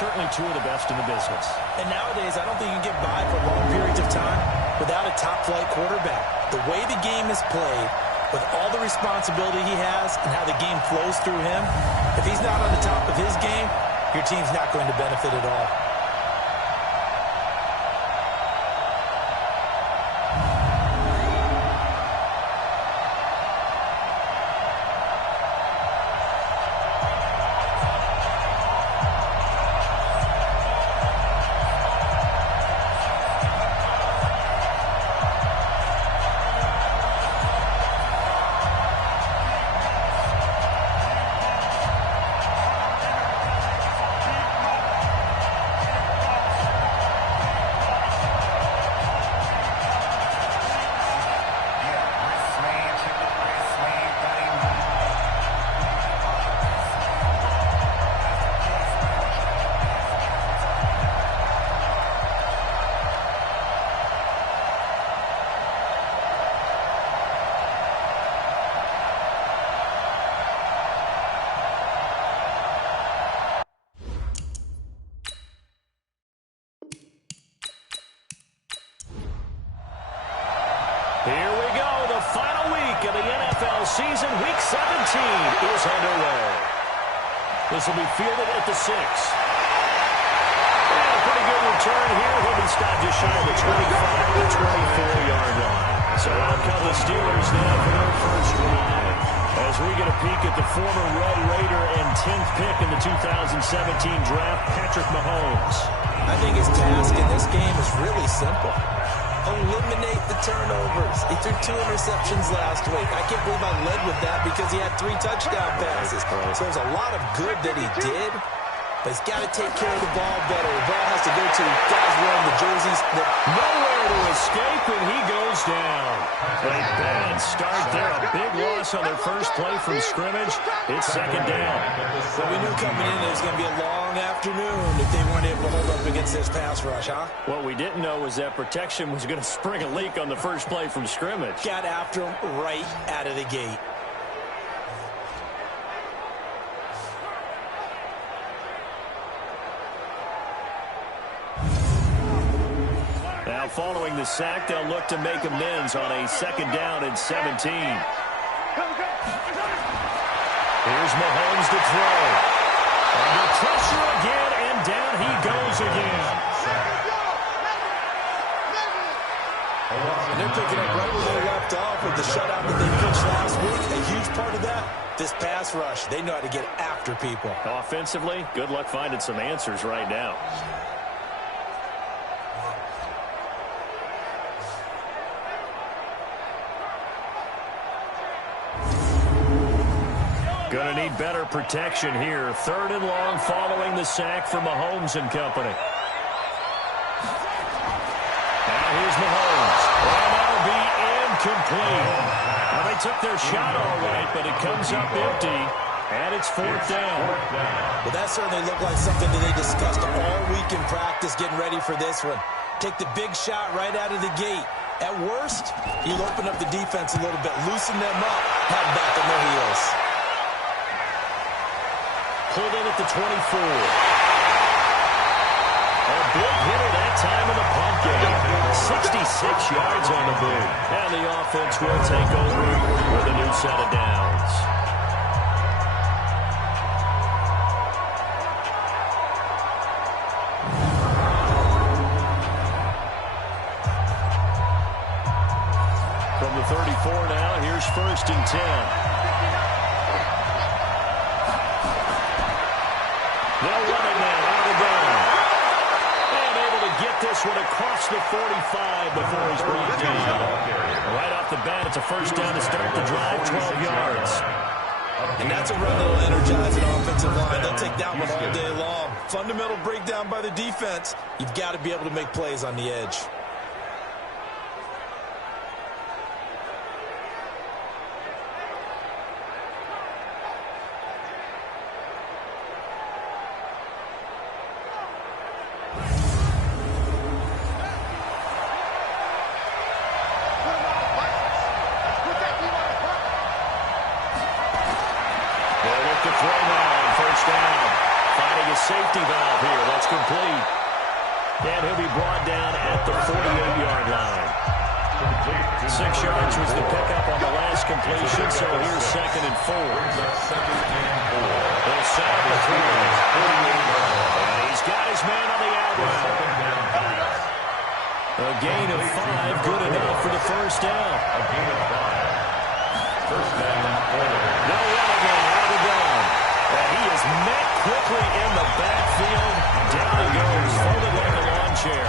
certainly two of the best in the business. And nowadays, I don't think you can get by for long periods of time without a top-flight quarterback. The way the game is played, with all the responsibility he has and how the game flows through him, if he's not on the top of his game, your team's not going to benefit at all. Here we go. The final week of the NFL season. Week 17 is underway. This will be fielded at the 6. And a pretty good return here. He'll be stopped just shy of the 25 to 24-yard line. So out come the Steelers now for their first drive. As we get a peek at the former Red Raider and 10th pick in the 2017 draft, Patrick Mahomes. I think his task in this game is really simple. Eliminate the turnovers. He threw 2 interceptions last week. I can't believe I led with that because he had 3 touchdown passes. So there's a lot of good that he did, but he's got to take care of the ball better. The ball has to go to guys wearing the jerseys that nowhere to escape, and he goes down. A bad start there. A big loss on their first play from scrimmage. It's second down. Well, we knew coming in it was going to be a long afternoon if they weren't able to hold up against this pass rush, huh? What we didn't know was that protection was going to spring a leak on the first play from scrimmage. Got after him right out of the gate. Now following the sack, they'll look to make amends on a second down and 17. Here's Mahomes to throw. Under pressure again, and down he goes again. And they're picking up right where they left off with the shutout that they pitched last week. A huge part of that, this pass rush. They know how to get after people. Offensively, good luck finding some answers right now. Going to need better protection here. 3rd and long following the sack for Mahomes and company. Now here's Mahomes. And that'll be incomplete. Well, they took their shot all right, but it comes up empty. And it's 4th down. Well, that certainly looked like something that they discussed all week in practice, getting ready for this one. Take the big shot right out of the gate. At worst, you'll open up the defense a little bit, loosen them up, have them back on their heels. Pulled in at the 24. A big hitter that time in the punt game. 66 yards on the boot. And the offense will take over with a new set of downs. From the 34 now, here's 1st and 10. They'll run it now out of the gun. And able to get this one across the 45 before he's brought down. Right off the bat, it's a first down to start the drive, 12 yards. And that's a run that will energize an offensive line. They'll take that one all day long. Fundamental breakdown by the defense. You've got to be able to make plays on the edge. Safety emergency valve here. That's complete. And he'll be brought down at the 48-yard line. 6 yards was the pickup on the last completion, so here's 2nd and 4. They'll set up the throw. And he's got his man on the out route. A gain of 5, good enough for the first down. A gain of 5. First down. They'll run it now out of the gun. And he is met quickly in the backfield. Down he goes, folded like a lawn chair.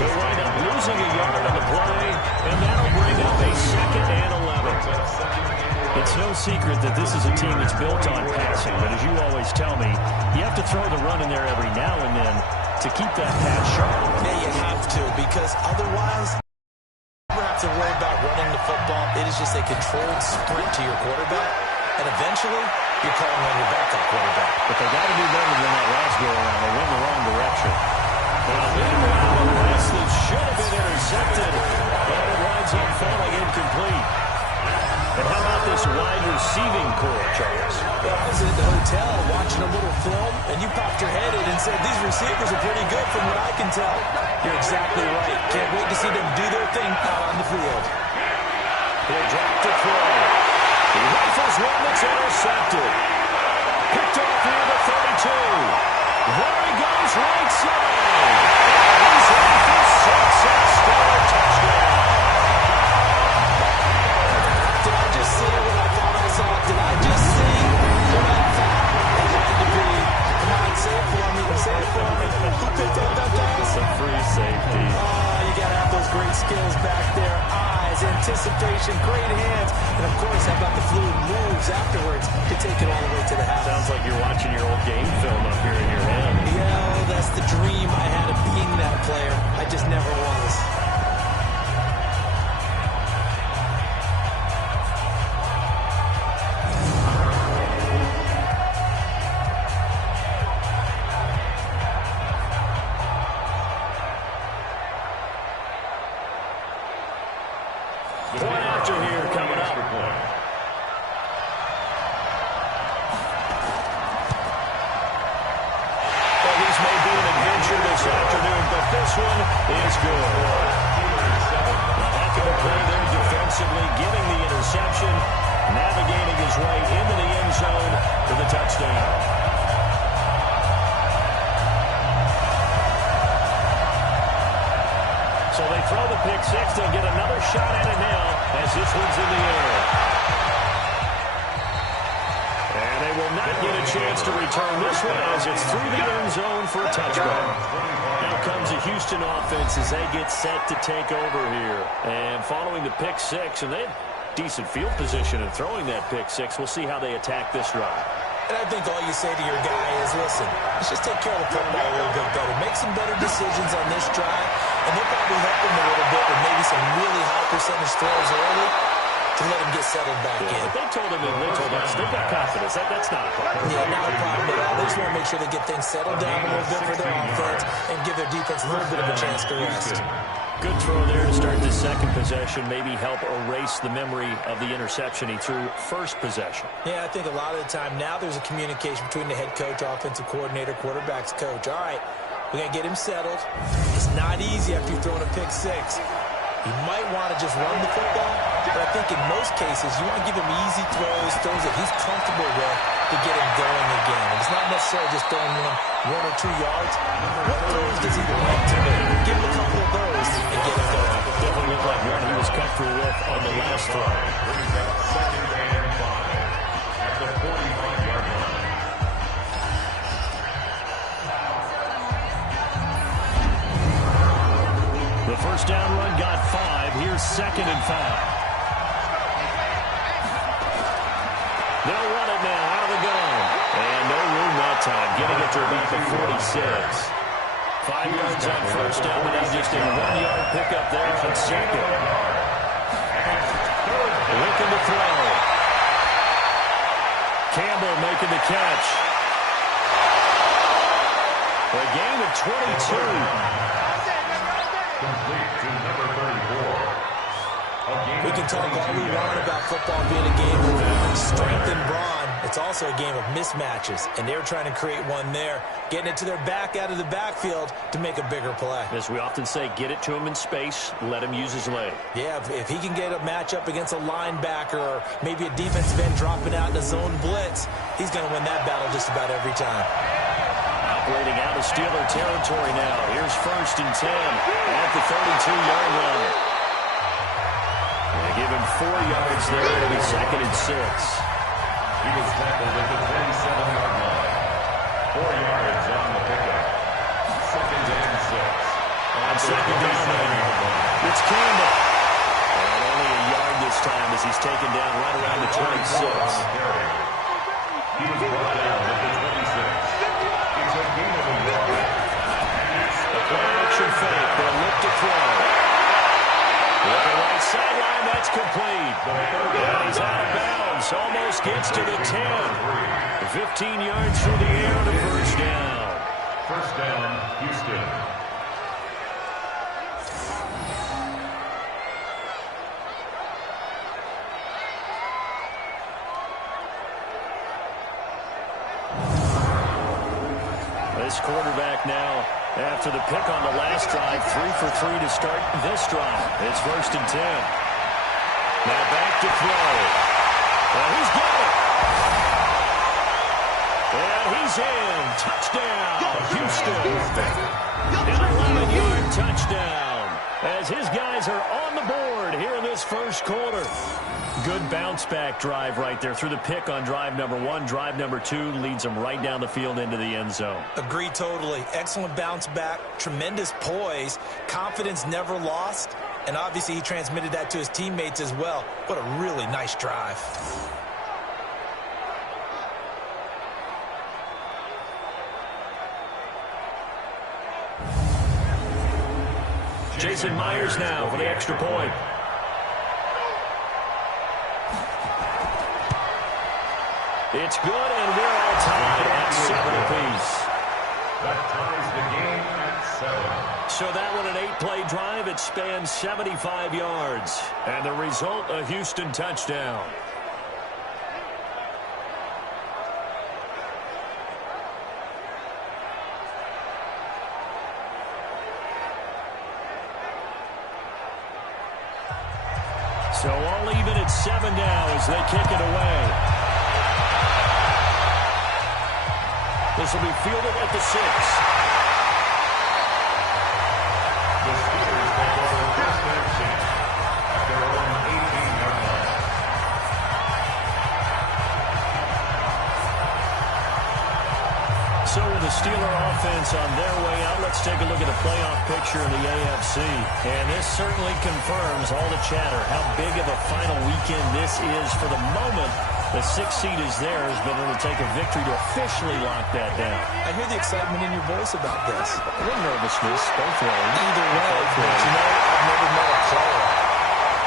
They'll wind up losing a yard on the play, and that'll bring up a 2nd and 11. It's no secret that this is a team that's built on passing, but as you always tell me, you have to throw the run in there every now and then to keep that pass sharp. Yeah, you have to, because otherwise you never have to worry about running the football. It is just a controlled sprint to your quarterback, and eventually you're calling on your backup quarterback. But they got to do better than that last go-around. They went in the wrong direction. Meanwhile, a pass that should have been intercepted, but it winds up falling incomplete. And how about this wide receiving core, Charles? Well, I was at the hotel watching a little film, and you popped your head in and said, these receivers are pretty good from what I can tell. You're exactly right. Can't wait to see them do their thing out on the field. He'll drop to throw. He rifles one that's intercepted. Picked off near the 32. There he goes, right side. And he's in for 6 and score touchdown. Did I just see what I thought I saw? Did I just see what I thought it had to be? Come on, say it for me. Say it for me. Who picked up that pass? It's a free safety. Oh, you got to have those great skills back there. Eyes, anticipation, great hands. And, of course, how about the fluid moves afterwards to take it all the way to the house? Sounds like you're watching your old game film up here in your head. Yeah, that's the dream I had of being that player. I just never was. Point after here coming up. Well, these may be an adventure this afternoon, but this one is good. A heck of a play there defensively, getting the interception, navigating his way into the end zone for the touchdown. So they throw the pick six. They'll get another shot at it now as this one's in the air. And they will not get a chance to return this one as it's through the end zone for a touchdown. Now comes the Houston offense as they get set to take over here. And following the pick six, and they have decent field position in throwing that pick six. We'll see how they attack this drive. And I think all you say to your guy is, listen, let's just take care of the football a little bit better. Make some better decisions on this drive, and they'll probably help him a little bit with maybe some really high percentage throws early to let him get settled back in. But they told him, and they told us, they've got confidence. That's not a problem. Yeah, not a problem at all. They just want to make sure they get things settled down a little bit for their offense and give their defense a little bit of a chance to rest. Good throw there to start the second possession. Maybe help erase the memory of the interception he threw first possession. Yeah, I think a lot of the time now there's a communication between the head coach, offensive coordinator, quarterback's coach. All right, we got to get him settled. It's not easy after you've thrown a pick six. You might want to just run the football, but I think in most cases you want to give him easy throws that he's comfortable with to get him going again. And it's not necessarily just throwing him 1 or 2 yards. What throws does he like to make? Give him a couple of those and get him going. Definitely looked like one he was comfortable with on the last throw. Second and 5 at the 45-yard line. The first down run got 5. Here's 2nd and 5. They'll run it now out of the gun. And no room that time, getting it to about the 46. 5 yards on first down, but that's just a 1-yard pickup there on second. Looking to throw. Campbell making the catch. A gain of 22. Complete to number 34. We can talk all we want about football being a game of strength and brawn. It's also a game of mismatches, and they're trying to create one there, getting it to their back out of the backfield to make a bigger play. As we often say, get it to him in space, let him use his leg. Yeah, if he can get a matchup against a linebacker or maybe a defensive end dropping out in a zone blitz, he's going to win that battle just about every time. Operating out of Steeler territory now. Here's 1st and 10 at the 32-yard line. They give him 4 yards there. It'll be 2nd and 6. He was tackled at the 37-yard line. 4 yards on the pickup. 2nd and 6. On 2nd down there, it's Campbell. And only a yard this time as he's taken down right around the 26. He was brought down at the 26. It's a gain of a yard. The play action fake. They'll look to throw. With the right sideline, that's complete. And he's out of bounds. Almost gets to the 10. 15 yards through the air to 1st down. 1st down, Houston. This quarterback now, after the pick on the last drive, 3 for 3 to start this drive. It's 1st and 10. Now back to throw. Well, he's got it. And he's in. Touchdown, Houston. An 11-yard touchdown as his guys are on the board here in this 1st quarter. Good bounce-back drive right there through the pick on drive number 1. Drive number 2 leads them right down the field into the end zone. Agree totally. Excellent bounce back, tremendous poise, confidence never lost, and obviously he transmitted that to his teammates as well. What a really nice drive. Jason Myers now for the extra point. It's good, and we're all tied at 7 apiece. That ties the game at 7. So that one, an 8-play drive. It spans 75 yards. And the result, a Houston touchdown. So all even at 7 now as they kick it away. This will be fielded at the 6. The Steelers take over 1st and 10 at their own 18-yard line. So with the Steeler offense on their way out, let's take a look at the playoff picture in the AFC. And this certainly confirms all the chatter, how big of a final weekend this is for the moment. The 6th seed is theirs, but it'll take a victory to officially lock that down. I hear the excitement in your voice about this. A little nervousness, both ways. Either way, but you know, I've never met a player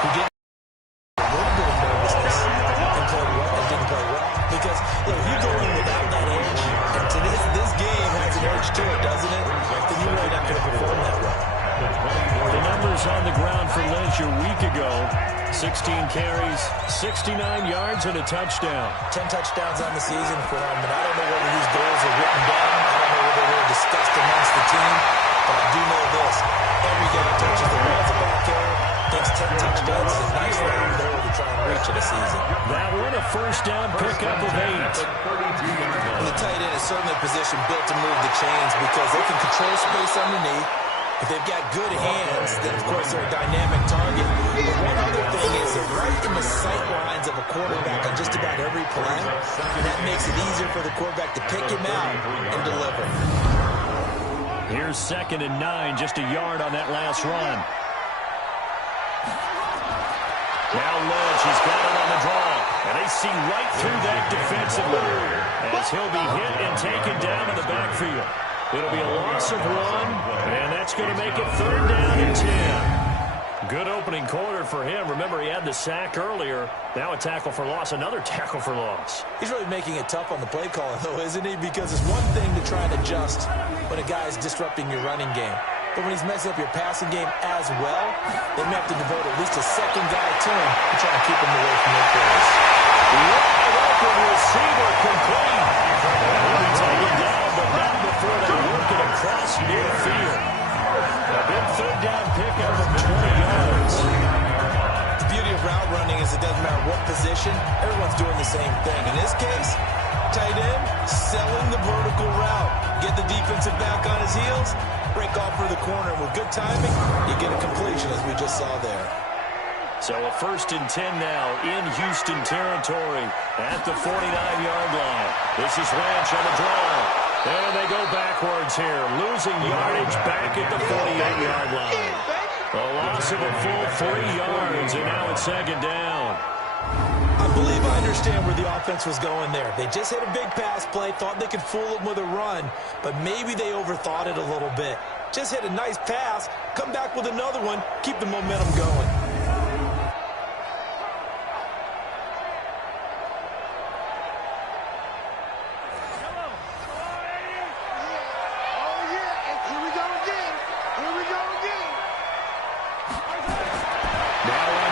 who didn't have a little bit of nervousness and played well and didn't play well. Because, look, you go in without that edge, and to this game has an edge to it, doesn't it? Then you're really not going to perform that well. The numbers on the ground for Lynch a week ago. 16 carries, 69 yards, and a touchdown. 10 touchdowns on the season for him, and I don't know whether these goals are written down. I don't know whether they're discussed amongst the team, but I do know this. Every guy who touches the ball as a ball carrier thinks 10 touchdowns is a nice round goal to try and reach in a season. That one, a 1st down pickup of 8. And the tight end is certainly a position built to move the chains because they can control space underneath. If they've got good hands, then, of course, they're a dynamic target. But one other thing is they're right in the sight lines of a quarterback on just about every play. And that makes it easier for the quarterback to pick him out and deliver. Here's 2nd and 9, just a yard on that last run. Now Lynch, he's got it on the draw. And they see right through that defensively as he'll be hit and taken down in the backfield. It'll be a loss of 1, and that's going to make it 3rd down and 10. Good opening quarter for him. Remember, he had the sack earlier. Now a tackle for loss, another tackle for loss. He's really making it tough on the play caller, though, isn't he? Because it's one thing to try and adjust when a guy's disrupting your running game. but when he's messing up your passing game as well, they may have to devote at least a second guy to him to try and keep him away from their plays. Wide open receiver complete. He'll be taken down, but not before they work it across midfield. A big third down pickup of 20 yards. The beauty of route running is it doesn't matter what position, everyone's doing the same thing. In this case, tight end, selling the vertical route. Get the defensive back on his heels, break off for the corner. And with good timing, you get a completion, as we just saw there. So a 1st and 10 now in Houston territory at the 49-yard line. This is Lynch on the draw. And they go backwards here, losing yardage back at the 48-yard line. A loss of a full 3 yards, and now it's 2nd down. I believe I understand where the offense was going there. They just hit a big pass play, thought they could fool him with a run, but maybe they overthought it a little bit. Just hit a nice pass, come back with another one, keep the momentum going.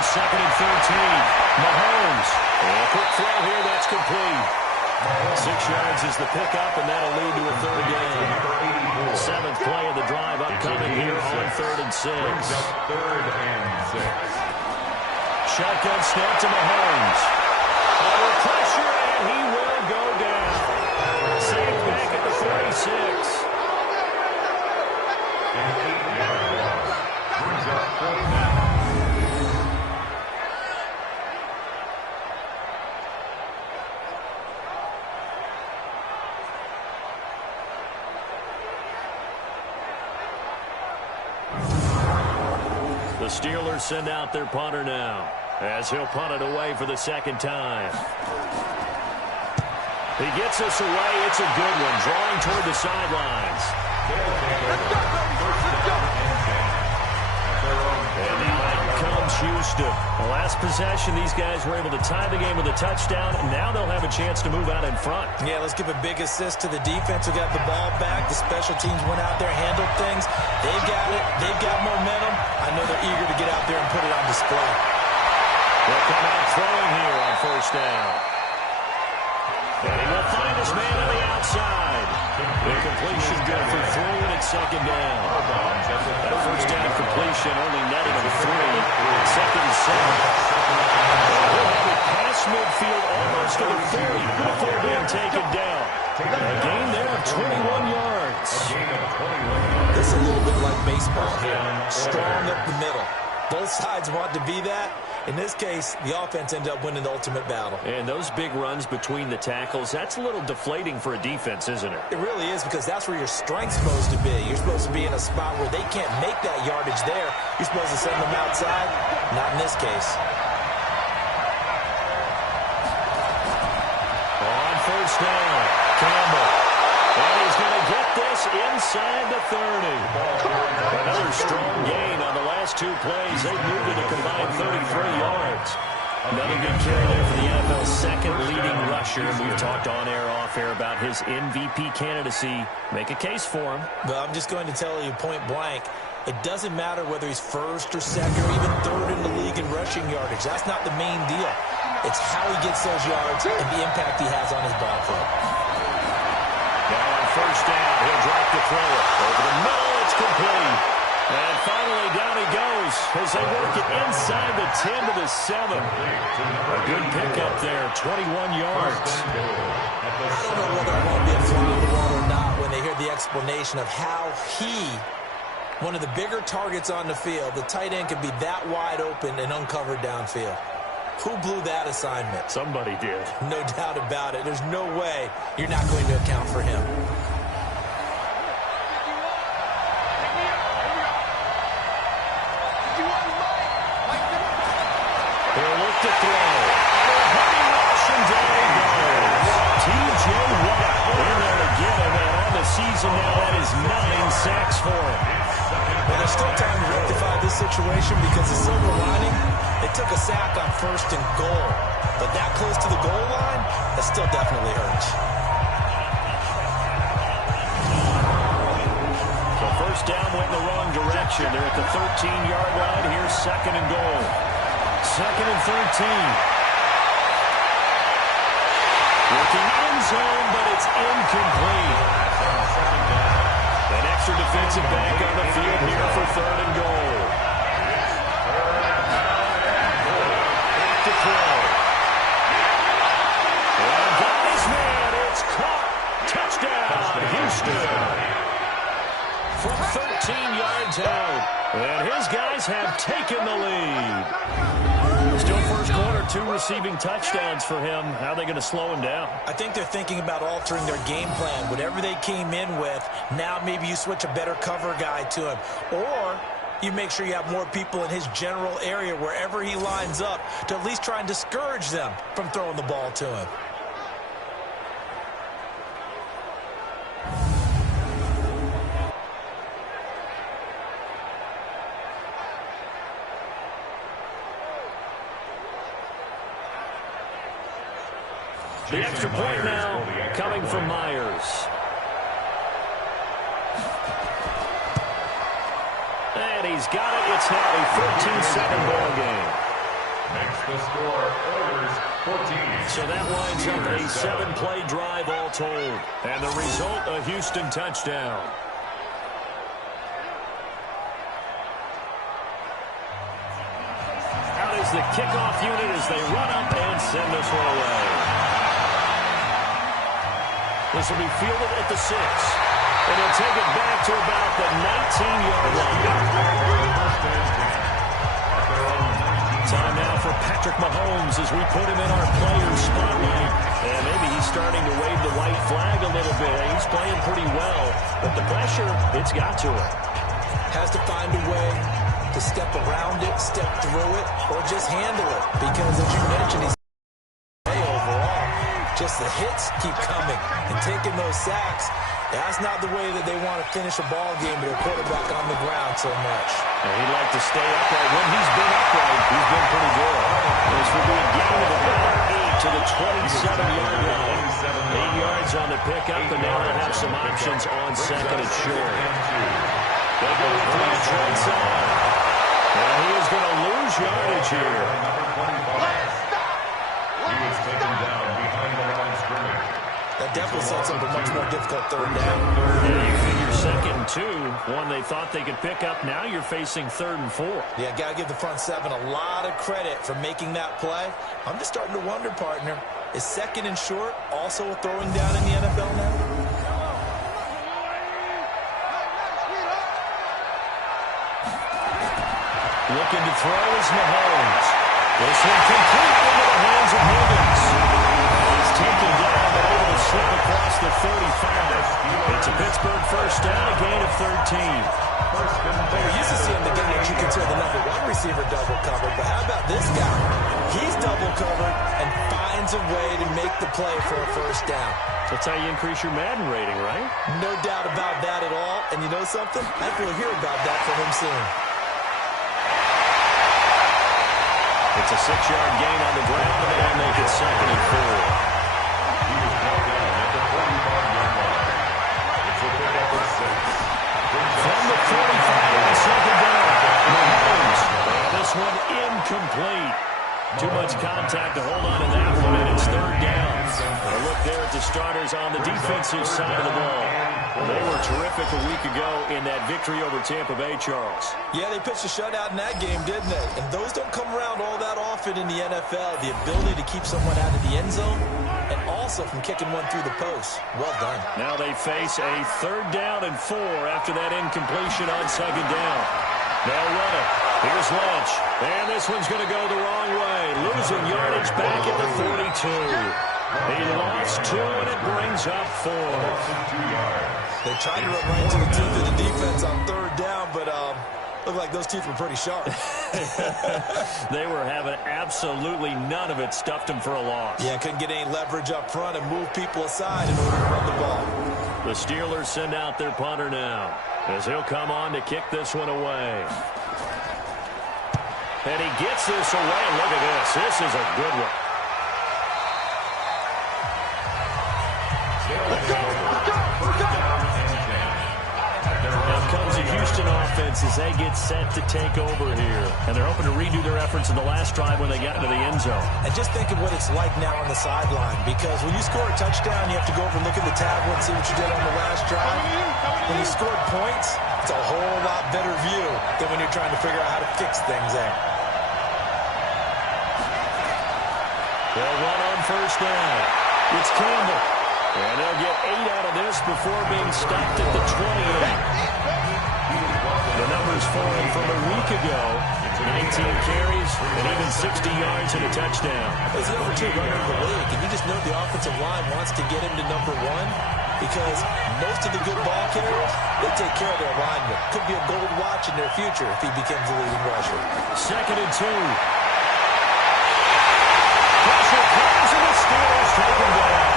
Second and 13. Mahomes. A quick throw here. That's complete. 6 yards is the pickup, and that'll lead to a 3rd down. 7th play of the drive upcoming here on 3rd and 6. 3rd and 6. Shotgun snap to Mahomes. Under pressure, and he will go down. Saved back at the 46. An 8-yard loss. Brings up 4th down. The Steelers send out their punter now, as he'll punt it away for the 2nd time. He gets us away. It's a good one, drawing toward the sidelines. And now out comes Houston. The last possession, these guys were able to tie the game with a touchdown, and now they'll have a chance to move out in front. Yeah, let's give a big assist to the defense who got the ball back. The special teams went out there, handled things. They've got it. They've got momentum. I know they're eager to get out there and put it on display. They'll come out throwing here on 1st down. And he will find his man on the outside. The completion good for 3, and it's 2nd down. That 1st down completion only netted him 3. 2nd and 7. He'll have it past midfield almost to the 40 before being taken down. A gain there of 21 yards. This is a little bit like baseball here. Strong up the middle. Both sides want to be that. In this case, the offense ended up winning the ultimate battle. And those big runs between the tackles, that's a little deflating for a defense, isn't it? It really is, because that's where your strength's supposed to be. You're supposed to be in a spot where they can't make that yardage there. You're supposed to send them outside. Not in this case. On 1st down, Campbell. And he's going to get this inside the 30. Another strong gain on the last 2 plays. They've moved it a combined 33 yards. Another good carry there for the NFL's 2nd leading rusher. We've talked on air, off air about his MVP candidacy. Make a case for him. Well, I'm just going to tell you point blank, it doesn't matter whether he's 1st or 2nd or even 3rd in the league in rushing yardage. That's not the main deal. It's how he gets those yards and the impact he has on his ball club. Now on 1st down, he'll drop the throw. Over the middle, it's complete. And finally, down he goes as they work it inside the 10 to the 7. A good pickup there, 21 yards. I don't know whether I want to be a fly on the wall or not when they hear the explanation of how he, one of the bigger targets on the field, the tight end, could be that wide open and uncovered downfield. Who blew that assignment? Somebody did. No doubt about it. There's no way you're not going to account for him. He'll look to throw. Heavy rush, and down he goes. T.J. Watt in there to get him, and on the season now, that is 9 sacks for him. Well, there's still time to rectify this situation because the silver lining, they took a sack on 1st and goal. But that close to the goal line, that still definitely hurts. So First down went in the wrong direction. They're at the 13-yard line. Here's second and goal. Second and 13. Looking end zone, but it's incomplete. An extra defensive back on the field here for third and goal. Back to throw. And got his man. It's caught. Touchdown, Houston. From 13 yards out. And his guys have taken the lead. Still first quarter, 2 receiving touchdowns for him. How are they going to slow him down? I think they're thinking about altering their game plan. Whatever they came in with, now maybe you switch a better cover guy to him. Or you make sure you have more people in his general area wherever he lines up to at least try and discourage them from throwing the ball to him. The extra point now coming from Myers. And he's got it. It's now a 14-7 ball game. Makes the score Oilers 14. So that winds up a 7-play drive all told. And the result, a Houston touchdown. Out is the kickoff unit as they run up and send this one away. This will be fielded at the 6. And he'll take it back to about the 19-yard line. Time now for Patrick Mahomes as we put him in our players spotlight. And maybe he's starting to wave the white flag a little bit. He's playing pretty well. But the pressure, it's got to him. Has to find a way to step around it, step through it, or just handle it. Because as you mentioned, he's just the hits keep coming and taking those sacks. That's not the way that they want to finish a ball game with a quarterback on the ground so much. And he'd like to stay upright. When he's been upright, he's been pretty good. This will be a gain of about 8 to the 27-yard line. 8 yards on the pickup, and now they'll have some options on second and short. They go for the right side. And he is going to lose yardage here. He was taken down behind the line of scrimmage. That definitely sets up a much more difficult third down. Yeah, you figure second and 2, one they thought they could pick up. Now you're facing third and 4. Yeah, got to give the front 7 a lot of credit for making that play. I'm just starting to wonder, partner, is second and short also a throwing down in the NFL now? Looking to throw is Mahomes. This one complete into the hands of Higgins. He's taken down, but able to slip across the 35. It's a Pittsburgh first down, a gain of 13. We're used to seeing the guy that you consider the number 1 receiver double covered, but how about this guy? He's double covered and finds a way to make the play for a first down. That's how you increase your Madden rating, right? No doubt about that at all. And you know something? I think we'll hear about that from him soon. It's a 6-yard gain on the ground, and they'll make it second and 4. He was brought down at the 45-yard line. It's a pickup of 6. From the 45, second down. Mahomes. And this one incomplete. Too much contact to hold on to that one, and it's third down. A look there at the starters on the defensive side of the ball. They were terrific a week ago in that victory over Tampa Bay, Charles. Yeah, they pitched a shutout in that game, didn't they? And those don't come around all that often in the NFL. The ability to keep someone out of the end zone and also from kicking one through the post. Well done. Now they face a third down and 4 after that incompletion on second down. They'll run it. Here's Lynch. And this one's going to go the wrong way. Losing yardage back at the 42. He lost 2, and it brings up 4. They tried to run right to the teeth of the defense on third down, but looked like those teeth were pretty sharp. They were having absolutely none of it. Stuffed him for a loss. Yeah, couldn't get any leverage up front and move people aside in order to run the ball. The Steelers send out their punter now, as he'll come on to kick this one away. And he gets this away. Look at this. This is a good one. Now comes the offense as they get set to take over here. And they're hoping to redo their efforts in the last drive when they got into the end zone. And just think of what it's like now on the sideline, because when you score a touchdown, you have to go over and look at the tablet and see what you did on the last drive. When you scored points, it's a whole lot better view than when you're trying to figure out how to fix things there. They'll run on first down. It's Campbell. And they'll get 8 out of this before being stopped at the 28. The numbers for him from a week ago: 19 carries and even 60 yards and a touchdown. He's the number 2 runner in the league, and you just know the offensive line wants to get him to number 1 because most of the good ball carriers, they take care of their linemen. Could be a gold watch in their future if he becomes the leading rusher. 2nd and 2. Pressure comes, and the Steelers take him down.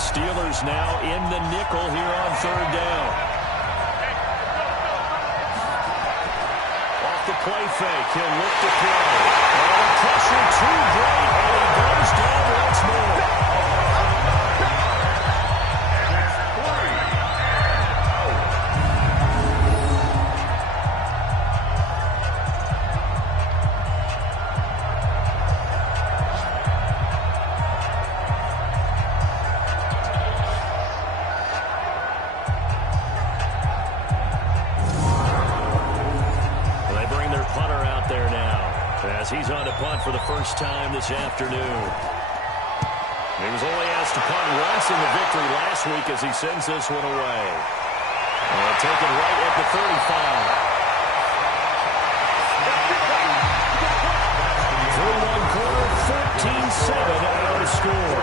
Steelers now in the nickel here on 3rd down. Off the play fake, he'll look to throw. And the pressure too great, and he goes down once more. He's on to punt for the first time this afternoon. He was only asked to punt once in the victory last week as he sends this one away. And taken right at the 35. Through one quarter, 13-7 our score.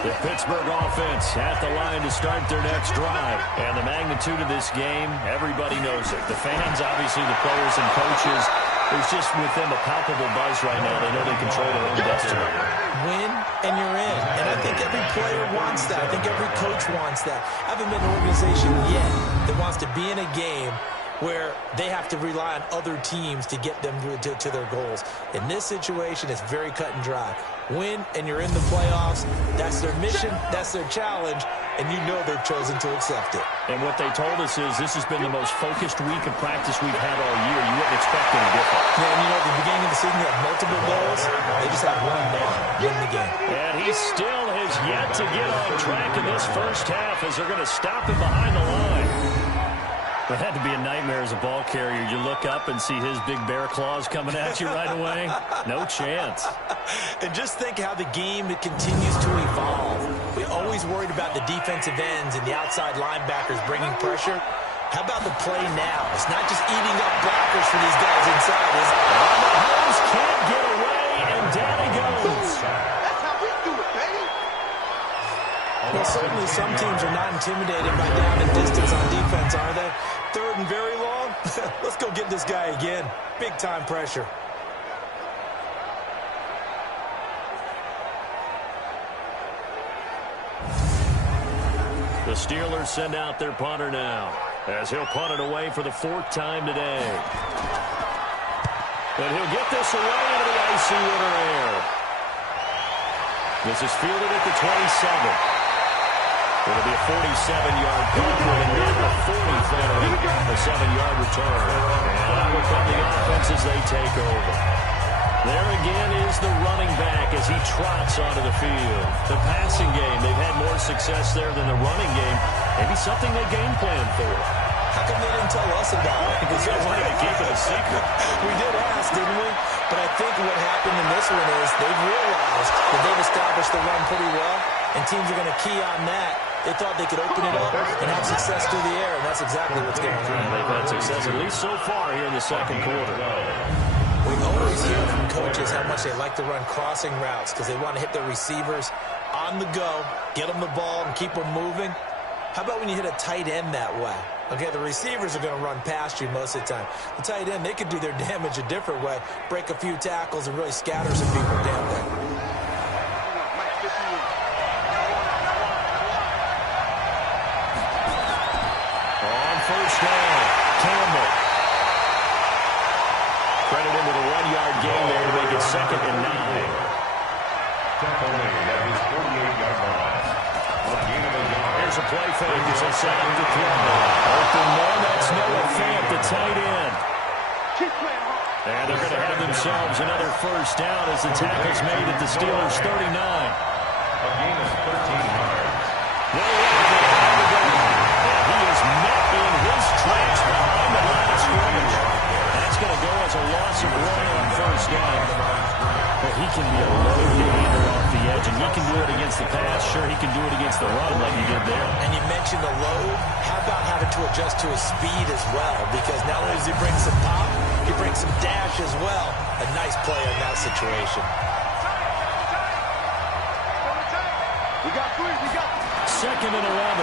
The Pittsburgh offense at the line to start their next drive. And the magnitude of this game, everybody knows it. The fans, obviously the players and coaches, there's just with them a palpable buzz right now. They know they control their own destiny. Win and you're in. And I think every player wants that. I think every coach wants that. I haven't been an organization yet that wants to be in a game where they have to rely on other teams to get them to their goals. In this situation, it's very cut and dry. Win, and you're in the playoffs. That's their mission. That's their challenge. And you know they've chosen to accept it. And what they told us is this has been the most focused week of practice we've had all year. You wouldn't expect any different. Yeah, and you know, at the beginning of the season, they have multiple goals. They just have one now: win the game. And he still has yet to get on track in this first half as they're going to stop him behind the line. It had to be a nightmare as a ball carrier. You look up and see his big bear claws coming at you right away. No chance. And just think how the game continues to evolve. We always worried about the defensive ends and the outside linebackers bringing pressure. How about the play now? It's not just eating up blockers for these guys inside. Mahomes can't get away, and down he goes. That's how we do it, baby. Well, certainly some teams are not intimidated by down and distance on defense, are they? 3rd and very long? Let's go get this guy again. Big-time pressure. The Steelers send out their punter now, as he'll punt it away for the 4th time today. And he'll get this away into the icy winter air. This is fielded at the 27. It'll be a 47-yard punt with a 40 following a 7-yard return. And out will come the offense as they take over. There again is the running back as he trots onto the field. The passing game, they've had more success there than the running game. Maybe something they game plan for. How come they didn't tell us about it? Because they wanted to keep it a secret. We did ask, didn't we? But I think what happened in this one is they've realized that they've established the run pretty well, and teams are going to key on that. They thought they could open it up and have success through the air, and that's exactly what's going on. They've had success, at least so far, here in the 2nd quarter. We always hear from coaches how much they like to run crossing routes because they want to hit their receivers on the go, get them the ball, and keep them moving. How about when you hit a tight end that way? Okay, the receivers are going to run past you most of the time. The tight end, they could do their damage a different way, break a few tackles and really scatter some people down there. On first down, Campbell. Credit into the 1-yard gain there to make it 2nd and 9. Temple made at his 48-yard line. Here's a play fake as they set up to throw. Open man, that's Noah Fant, the tight end. And they're going to have themselves another first down as the tackle's made at the Steelers' 39. A gain of 13 yards. And he is met in his tracks behind the line of scrimmage. That's going to go as a loss of 1 on first down. But he can be a load to handle off the edge, and he can do it against the pass. Sure, he can do it against the run like he did there. And you mentioned the load. How about having to adjust to his speed as well? Because not only does he bring some pop, he brings some dash as well. A nice play in that situation. We got 3. 2nd and 11.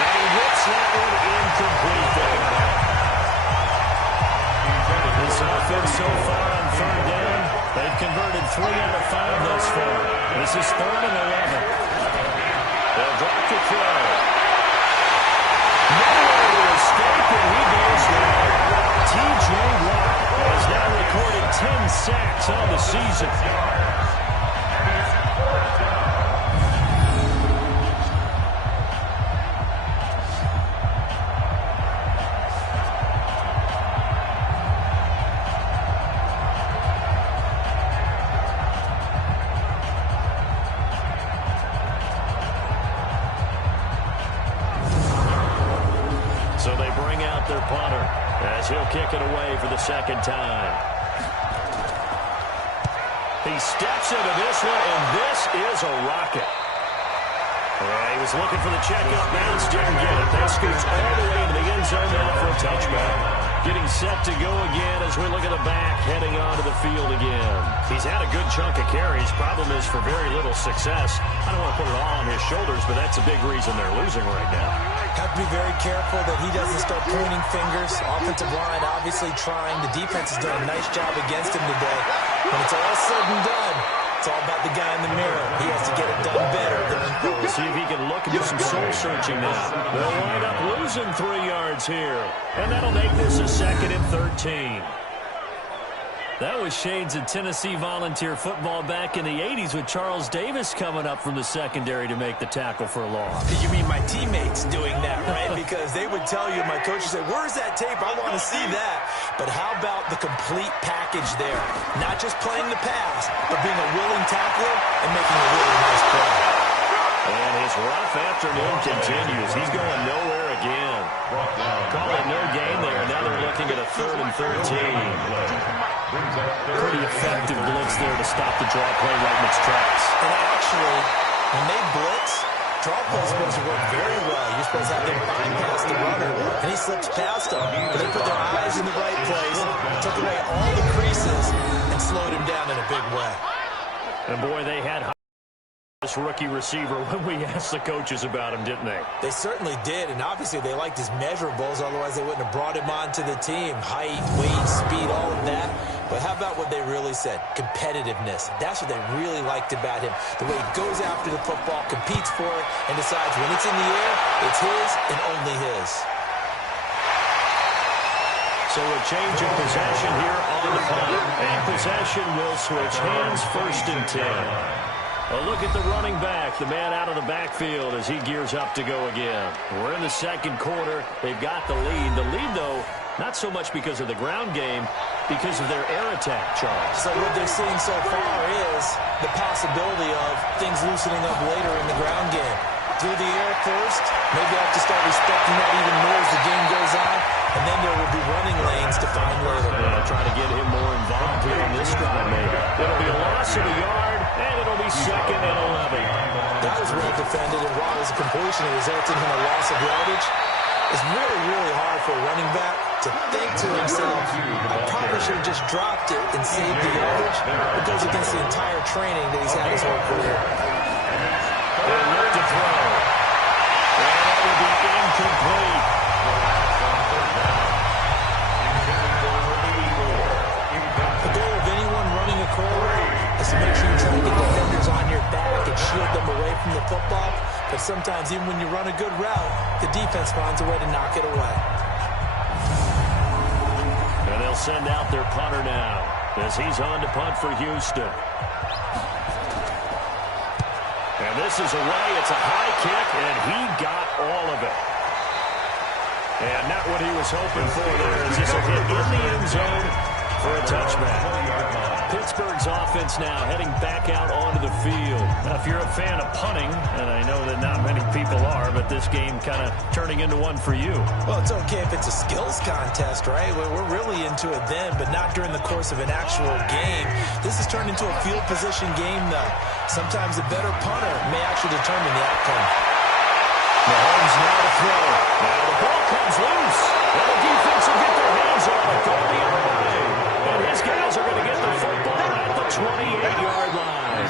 And he hits that one incomplete there. This offense so far on 3rd down, they've converted 3 out of 5 thus far. This is 3rd and 11. They'll drop the throw. Nowhere to escape, and he goes down. T.J. Watt has now recorded 10 sacks on the season. So they bring out their punter as he'll kick it away for the 2nd time. He steps into this one, and this is a rocket. He was looking for the checkup bounce, didn't get it. That scoots all the way into the end zone now for a touchback. Getting set to go again as we look at the back, heading onto the field again. He's had a good chunk of carries. Problem is for very little success. I don't want to put it all on his shoulders, but that's a big reason they're losing right now. Have to be very careful that he doesn't start pointing fingers. Offensive line obviously trying. The defense has done a nice job against him today. When it's all said and done, it's all about the guy in the mirror. He has to get it done better going forward. We'll see if he can look and do some soul-searching now. They'll wind up losing 3 yards here. And that'll make this a 2nd and 13. That was shades of Tennessee Volunteer football back in the 80s with Charles Davis coming up from the secondary to make the tackle for a loss. You mean my teammates doing that, right? Because they would tell you, my coach would say, where's that tape? I want to see that. But how about the complete package there? Not just playing the pass, but being a willing tackler and making a really nice play. And his rough afternoon continues. He's going nowhere again. Call it no gain there. Now they're looking at a 3rd and 13. Pretty effective blitz there to stop the draw play right in its tracks. And actually, when they blitz, draw play is supposed to work very well. You're supposed to have them bypass the runner, and he slips past them. But they put their eyes in the right place, took away all the creases, and slowed him down in a big way. And boy, they had this rookie receiver when we asked the coaches about him, didn't they? They certainly did, and obviously they liked his measurables, otherwise they wouldn't have brought him onto the team. Height, weight, speed, all of that. But how about what they really said? Competitiveness. That's what they really liked about him. The way he goes after the football, competes for it, and decides when it's in the air, it's his and only his. So a change of possession here on the punt. And possession will switch hands, 1st and 10. A look at the running back, the man out of the backfield as he gears up to go again. We're in the 2nd quarter. They've got the lead. The lead, though, not so much because of the ground game, because of their air attack, Charles. So what they're seeing so far is the possibility of things loosening up later in the ground game. Through the air first, maybe I have to start respecting that even more as the game goes on, and then there will be running lanes to find later. Yeah, try to get him more involved here on this drive, maybe. It'll be a loss of a yard, and it'll be 2nd and 11. That was well defended, and while it was a completion, it resulted in a loss of yardage. It's really, really hard for a running back to think to himself, I probably should have just dropped it and saved the yardage. It goes against the entire training that he's had his whole career. They'll look to throw. And that will be incomplete. run a good route, the defense finds a way to knock it away. And they'll send out their punter now as he's on to punt for Houston. And this is away. It's a high kick, and he got all of it. And not what he was hoping for there, as this will hit in the end zone for a touchback. Pittsburgh's offense now heading back out onto the field. Now, if you're a fan of punting, and I know that not many people are, but this game kind of turning into one for you. Well, it's okay if it's a skills contest, right? We're really into it then, but not during the course of an actual game. This has turned into a field position game, though. Sometimes a better punter may actually determine the outcome. Mahomes now to throw. Now the ball comes loose. And the defense will get their hands on it. Going the other way. And his guys are going to get the football at the 28-yard line.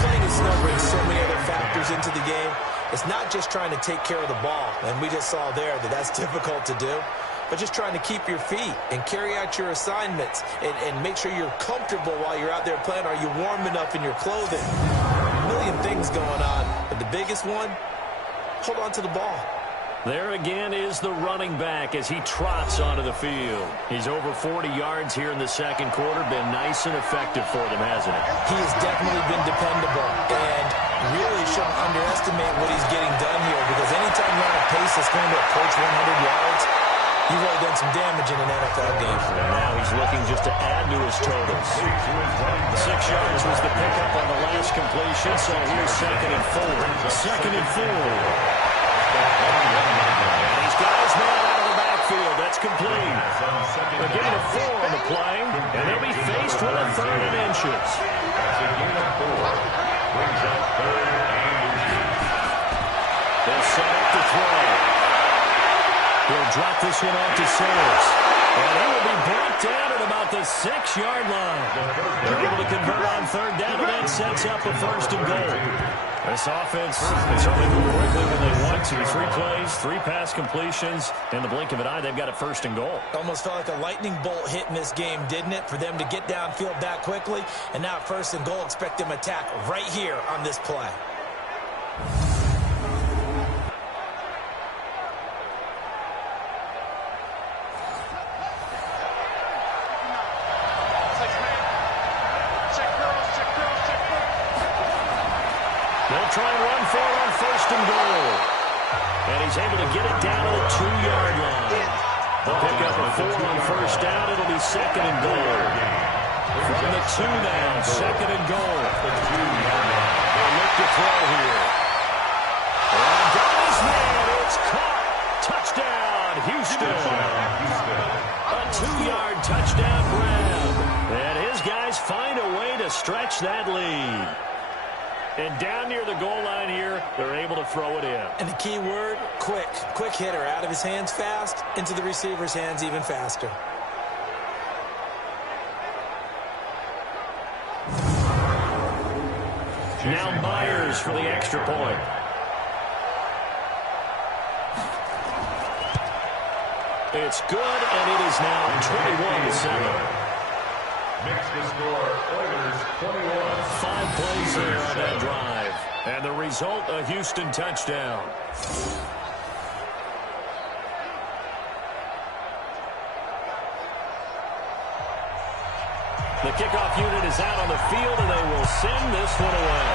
Playing is snow brings so many other factors into the game. It's not just trying to take care of the ball, and we just saw there that that's difficult to do, but just trying to keep your feet and carry out your assignments and make sure you're comfortable while you're out there playing. Are you warm enough in your clothing? A million things going on, but the biggest one, hold on to the ball. There again is the running back as he trots onto the field. He's over 40 yards here in the second quarter. Been nice and effective for them, hasn't he? He has definitely been dependable and really shouldn't underestimate what he's getting done here, because anytime you're on a pace that's going to approach 100 yards, you've really done some damage in an NFL game. And now he's looking just to add to his totals. 6 yards was the pickup on the last completion, so here's 2nd and 4. 2nd and 4. And he's got his man out of the backfield. That's complete. A gain of 4 on the play, and they'll be faced with a 3rd and inches. That's a gain of 4. Brings up 3rd and inches. They'll set up to throw. He'll drop this one off to Sayers. And he will be brought down at about the 6-yard line. They're able to convert on 3rd down, and that sets up a 1st and goal. This offense is certainly moving quickly when they want to. 3 plays, 3 pass completions. In the blink of an eye, they've got a 1st and goal. Almost felt like a lightning bolt hit in this game, didn't it? For them to get downfield that quickly. And now 1st and goal, expect them to attack right here on this play. They'll try and run for it on 1st and goal. And he's able to get it down to the 2-yard line. They'll pick up a 4 on 1st down. It'll be 2nd and goal. From the 2 now, 2nd and goal. They'll look to throw here. And got his man. It's caught. Touchdown, Houston. A 2-yard touchdown grab. And his guys find a way to stretch that lead. And down near the goal line here, they're able to throw it in. And the key word, quick. Quick hitter. Out of his hands fast, into the receiver's hands even faster. Now Myers for the extra point. It's good, and it is now 21-7. Makes the score, Oilers 21. 5 plays there on that drive. And the result, a Houston touchdown. The kickoff unit is out on the field, and they will send this one away.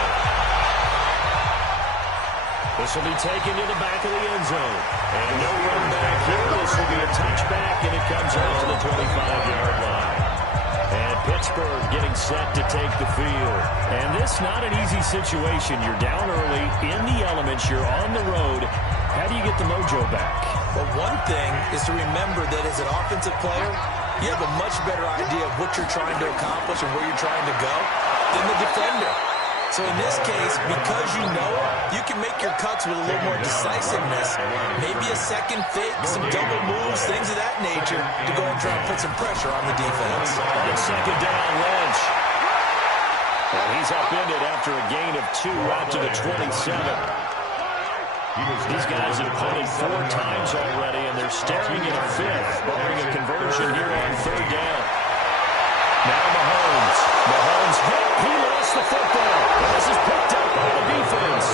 This will be taken to the back of the end zone. And no run back here. This will be a touchback, and it comes out to the 25-yard line. And Pittsburgh getting set to take the field. And this not an easy situation. You're down early, in the elements, you're on the road. How do you get the mojo back? Well, one thing is to remember that as an offensive player, you have a much better idea of what you're trying to accomplish and where you're trying to go than the defender. So in this case, because you know it, you can make your cuts with a little more decisiveness. Maybe a second fake, some double moves, things of that nature to go and try and put some pressure on the defense. On 2nd down, Lynch. And he's upended after a gain of 2 out to the 27. These guys have punted 4 times already, and they're staring at a 5th, barring a conversion here on 3rd down. Now Mahomes. Mahomes hit. He lost the football. And this is picked up by the defense.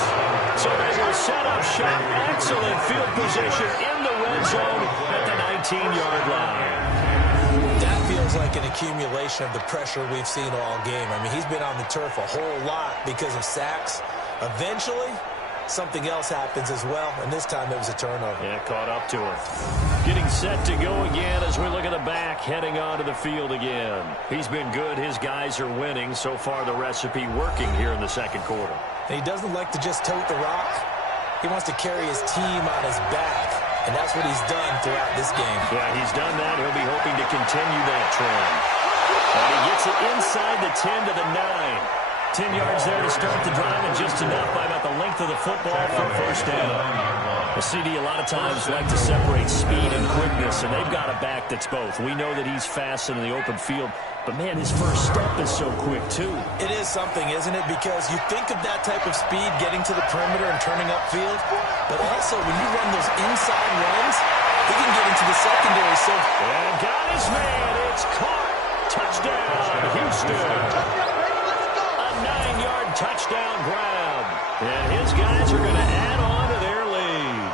So they will set up shot. Excellent field position in the red zone at the 19-yard line. That feels like an accumulation of the pressure we've seen all game. I mean, he's been on the turf a whole lot because of sacks. Eventually, something else happens as well, and this time it was a turnover. Yeah, caught up to him. Getting set to go again as we look at the back, heading onto the field again. He's been good. His guys are winning. So far, the recipe working here in the second quarter. And he doesn't like to just tote the rock. He wants to carry his team on his back, and that's what he's done throughout this game. Yeah, he's done that. He'll be hoping to continue that trend. And he gets it inside the 10 to the 9. 10 yards there to start the drive, and just enough by about the length of the football for a first down. The CD a lot of times like to separate speed and quickness, and they've got a back that's both. We know that he's fast in the open field, but, man, his first step is so quick, too. It is something, isn't it? Because you think of that type of speed getting to the perimeter and turning upfield, but also when you run those inside runs, he can get into the secondary. So, and got his man. It's caught. Touchdown, Houston. 9-yard touchdown grab. And his guys are going to add on to their lead.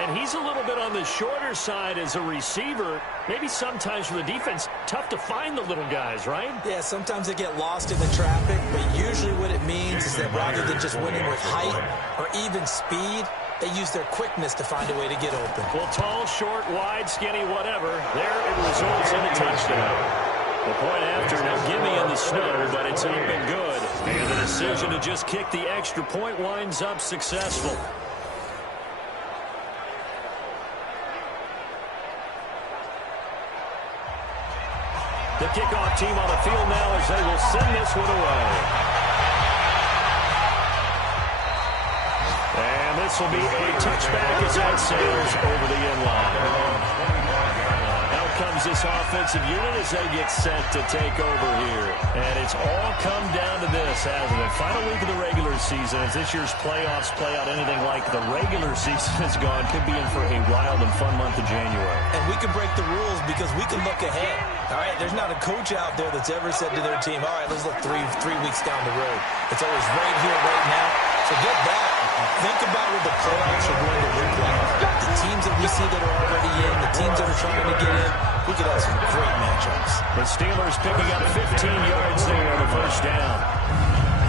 And he's a little bit on the shorter side as a receiver. Maybe sometimes for the defense, tough to find the little guys, right? Yeah, sometimes they get lost in the traffic, but usually what it means is that rather than just winning with height or even speed, they use their quickness to find a way to get open. Well, tall, short, wide, skinny, whatever. There it results in a touchdown. The point after, no gimme in the snow, but it's up and good. And the decision to just kick the extra point winds up successful. The kickoff team on the field now as they will send this one away. And this will be a touchback as that sails over the end line. Comes this offensive unit as they get set to take over here. And it's all come down to this, hasn't it? Final week of the regular season. As this year's playoffs play out anything like the regular season has gone, could be in for a wild and fun month of January. And we can break the rules because we can look ahead. All right, there's not a coach out there that's ever said to their team, all right, let's look three weeks down the road. It's always right here, right now. Forget that. Think about what the playoffs are going to look like. The teams that we see that are already in, the teams that are trying to get in, we could have some great matchups. The Steelers picking up 15 yards there on the first down.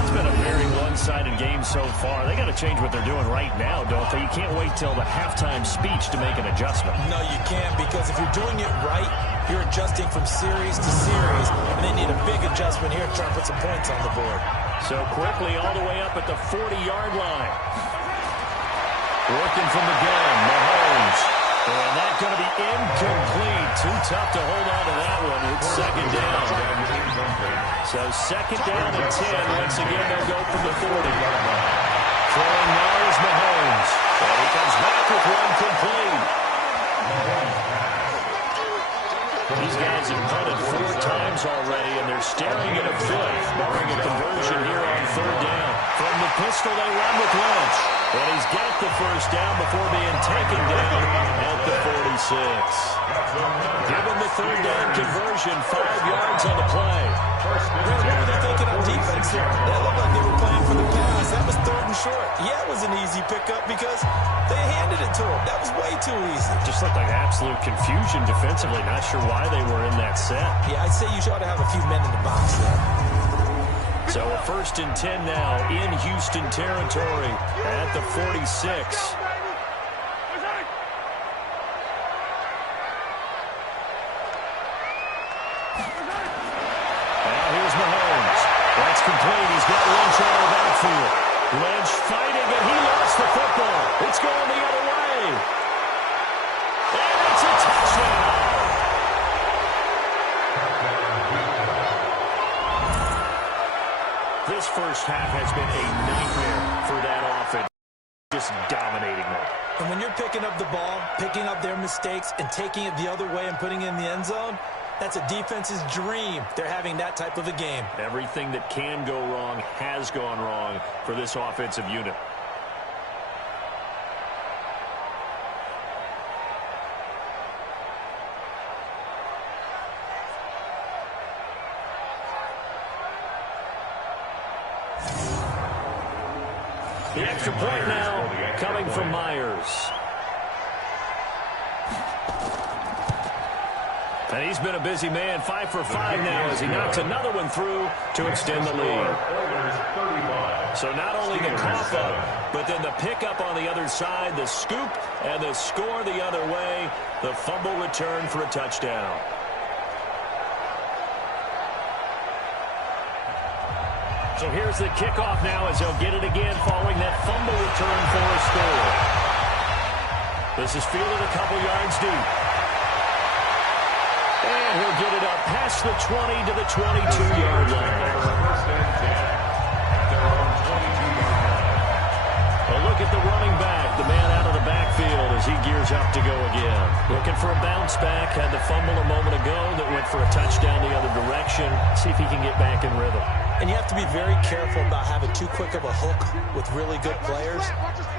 It's been a very one-sided game so far. They got to change what they're doing right now, don't they? You can't wait till the halftime speech to make an adjustment. No, you can't, because if you're doing it right, you're adjusting from series to series, and they need a big adjustment here to try and put some points on the board. So quickly all the way up at the 40-yard line. Working from the gun, Mahomes. And that's going to be incomplete. Too tough to hold on to that one. It's second down. So second down and 10. Once again, they'll go from the 40. Throwing now is Mahomes. And he comes back with one complete. These guys have punted 4 times already, and they're staring at a fifth, barring a conversion here on third down. From the pistol, they run with Lynch. And he's got the first down before being taken down at the 46. Give him the third down conversion, 5 yards on the play. What were they thinking on defense here? That looked like they were playing for the pass. That was third and short. Yeah, it was an easy pickup because they handed it to him. That was way too easy. Just looked like absolute confusion defensively. Not sure why they were in that set. Yeah, I'd say you ought to have a few men in the box there. So a 1st and 10 now in Houston territory at the 46. Now here's Mahomes. That's complete. He's got Lynch out of the backfield. Lynch fighting, and he lost the football. It's going the other way. And it's a touchdown. This first half has been a nightmare for that offense, just dominating them. And when you're picking up the ball, picking up their mistakes, and taking it the other way and putting it in the end zone, that's a defense's dream. They're having that type of a game. Everything that can go wrong has gone wrong for this offensive unit. The extra point now coming from Myers. And he's been a busy man, 5 for 5 now as he knocks another one through to extend the lead. So not only the cough up, but then the pickup on the other side, the scoop, and the score the other way, the fumble return for a touchdown. So here's the kickoff now as they'll get it again following that fumble return for a score. This is fielded a couple yards deep. And he'll get it up past the 20 to the 22-yard line. A look at the running back, the man out of the backfield as he gears up to go again. Looking for a bounce back, had the fumble a moment ago that went for a touchdown the other direction. See if he can get back in rhythm. And you have to be very careful about having too quick of a hook with really good players.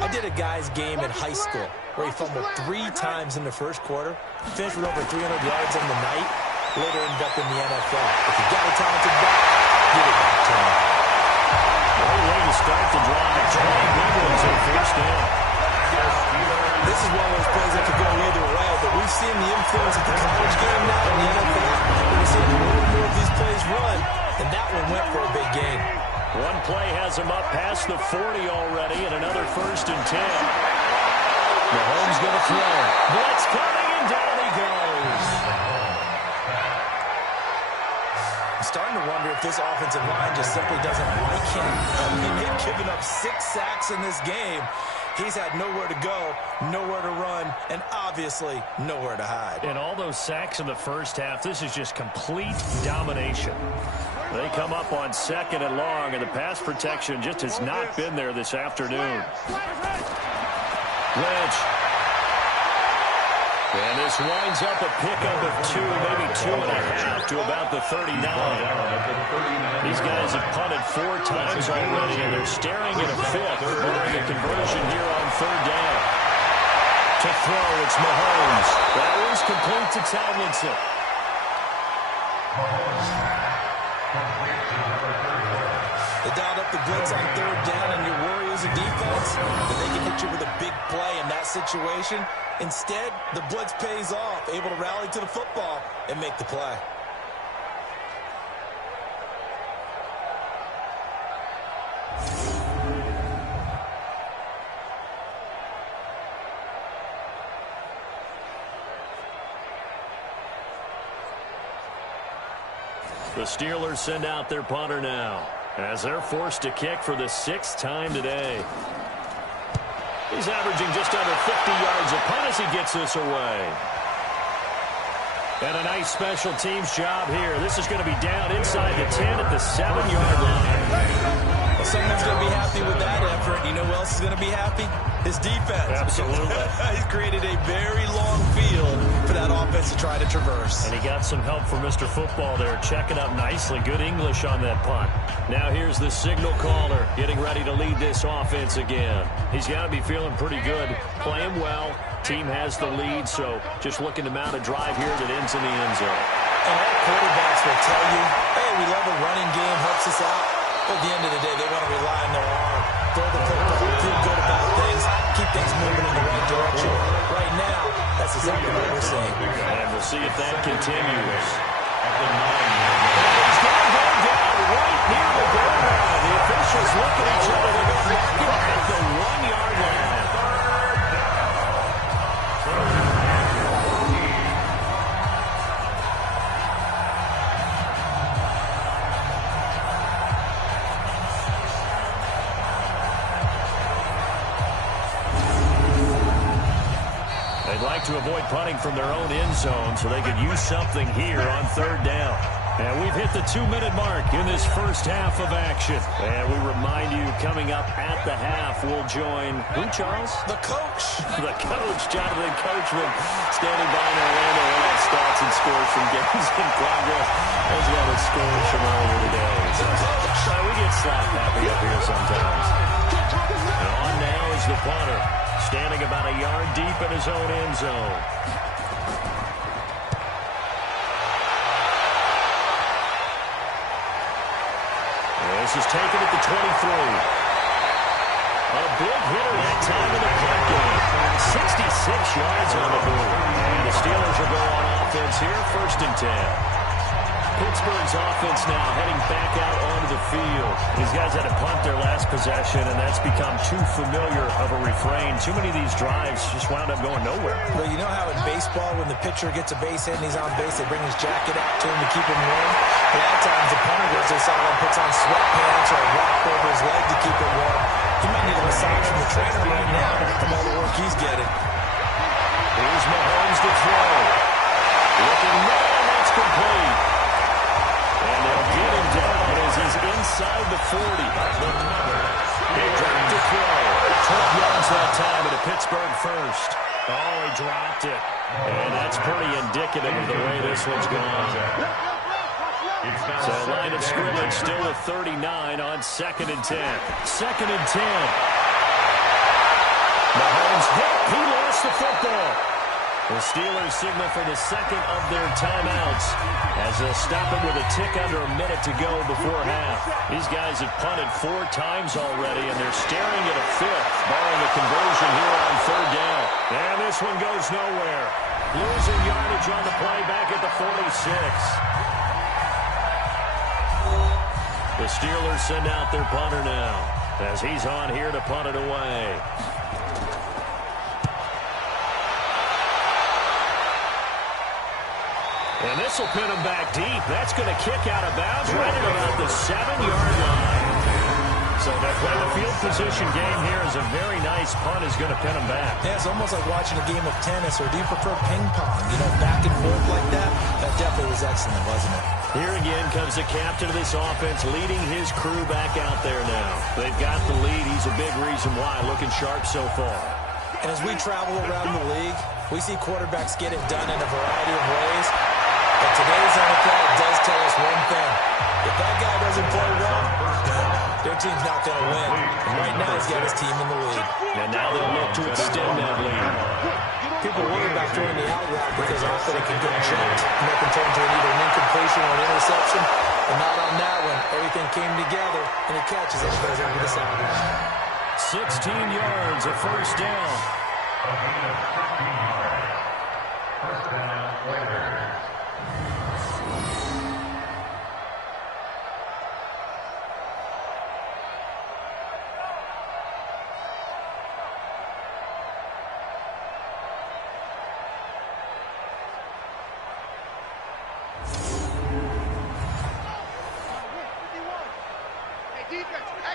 I did a guy's game in high school where he fumbled 3 times in the first quarter, finished with over 300 yards on the night, later ended up in the NFL. If you got a talented back, give it back to him. Great way to start the drive. 20 big ones on first down. This is one of those plays that could go either way, but we've seen the influence of the college game now in the NFL. We've seen more and more of these plays run, and that one went for a big gain. One play has him up past the 40 already, and another 1st and 10. Mahomes going to throw. Blitz coming, and down he goes. I'm starting to wonder if this offensive line just simply doesn't like him. I mean, they've given up 6 sacks in this game. He's had nowhere to go, nowhere to run, and obviously nowhere to hide. And all those sacks in the first half, this is just complete domination. They come up on 2nd and long, and the pass protection just has not been there this afternoon. Lynch. And this winds up a pickup of 2, maybe 2.5 to about the 39. These guys have punted 4 times already, and they're staring at a 5th, barring a conversion here on 3rd down. To throw, it's Mahomes. That one's complete to Tomlinson. They dialed up the blitz on 3rd down, and your worry as a defense that they can hit you with a big play in that situation. Instead, the blitz pays off, able to rally to the football and make the play. The Steelers send out their punter now as they're forced to kick for the 6th time today. He's averaging just under 50 yards a punt as he gets this away. And a nice special teams job here. This is going to be down inside the 10 at the 7-yard line. Well, someone's going to be happy with that effort. You know who else is going to be happy? His defense. Absolutely. He's created a very long field for that offense to try to traverse. And he got some help from Mr. Football there, checking up nicely. Good English on that punt. Now here's the signal caller getting ready to lead this offense again. He's got to be feeling pretty good, playing well. Team has the lead, so just looking to mount a drive here that ends in the end zone. And all quarterbacks will tell you, hey, we love a running game, helps us out. But at the end of the day, they want to rely on their arm, throw the football, feel good about things, keep things moving in the right direction. Right now, that's exactly what we're seeing. And we'll see if that continues. He's going to go down right near the goal line. The officials look at each other. They're going to mark him at the 1-yard line. To avoid punting from their own end zone so they could use something here on 3rd down. And we've hit the 2-minute mark in this first half of action. And we remind you, coming up at the half, we'll join, who, Charles? The coach. The coach, Jonathan Coachman, standing by in Orlando. We'll have stats and scores from games in progress, as well as scores from earlier today. We get slap happy up here sometimes. And on now is the punter, standing about a yard deep in his own end zone. This is taken at the 23. A big hitter that time in the punt game. 66 yards on the board. And the Steelers will go on offense here, 1st and 10. Pittsburgh's offense now heading back out onto the field. These guys had to punt their last possession, and that's become too familiar of a refrain. Too many of these drives just wound up going nowhere. Well, you know how in baseball, when the pitcher gets a base hit and he's on base, they bring his jacket out to him to keep him warm? A lot of times the punter goes to the sideline, puts on sweatpants or a wrap over his leg to keep it warm. He might need a massage from the trainer right now from all the work he's getting. Here's Mahomes to throw. Looking low, that's complete. And they'll get him down as he's inside the 40. He dropped to throw. 12 yards that time at a Pittsburgh first. Oh, he dropped it. And that's pretty indicative of the way this one's gone. So line of scrimmage still at 39 on 2nd and 10. 2nd and 10. Mahomes hit. He lost the football. The Steelers signal for the second of their timeouts as they'll stop it with a tick under a minute to go before half. These guys have punted 4 times already, and they're staring at a 5th, barring a conversion here on 3rd down. And this one goes nowhere. Losing yardage on the play back at the 46. The Steelers send out their punter now as he's on here to punt it away. And this will pin him back deep. That's going to kick out of bounds right at about the 7-yard line. So they play the field position game here as a very nice punt is going to pin him back. Yeah, it's almost like watching a game of tennis, or do you prefer ping pong? You know, back and forth like that? That definitely was excellent, wasn't it? Here again comes the captain of this offense leading his crew back out there now. They've got the lead. He's a big reason why. Looking sharp so far. And as we travel around the league, we see quarterbacks get it done in a variety of ways. But today's NFL does tell us one thing. If that guy doesn't play well, their team's not going to win. And right now, he's got his team in the lead. And now they'll look to extend that lead. People worry about throwing the out route because often it can get jumped. And that can turn into either an incompletion or an interception. But not on that one. Everything came together, and he catches it and goes over the sideline. 16 yards at 1st down. First down, Raiders.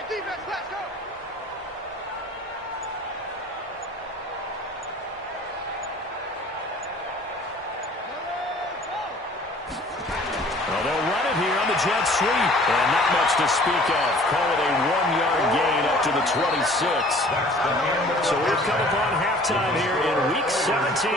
Defense, let's go! Well, they'll run it here on the jet sweep. And not much to speak of. Call it a 1-yard gain up to the 26. So we've come upon halftime here in Week 17.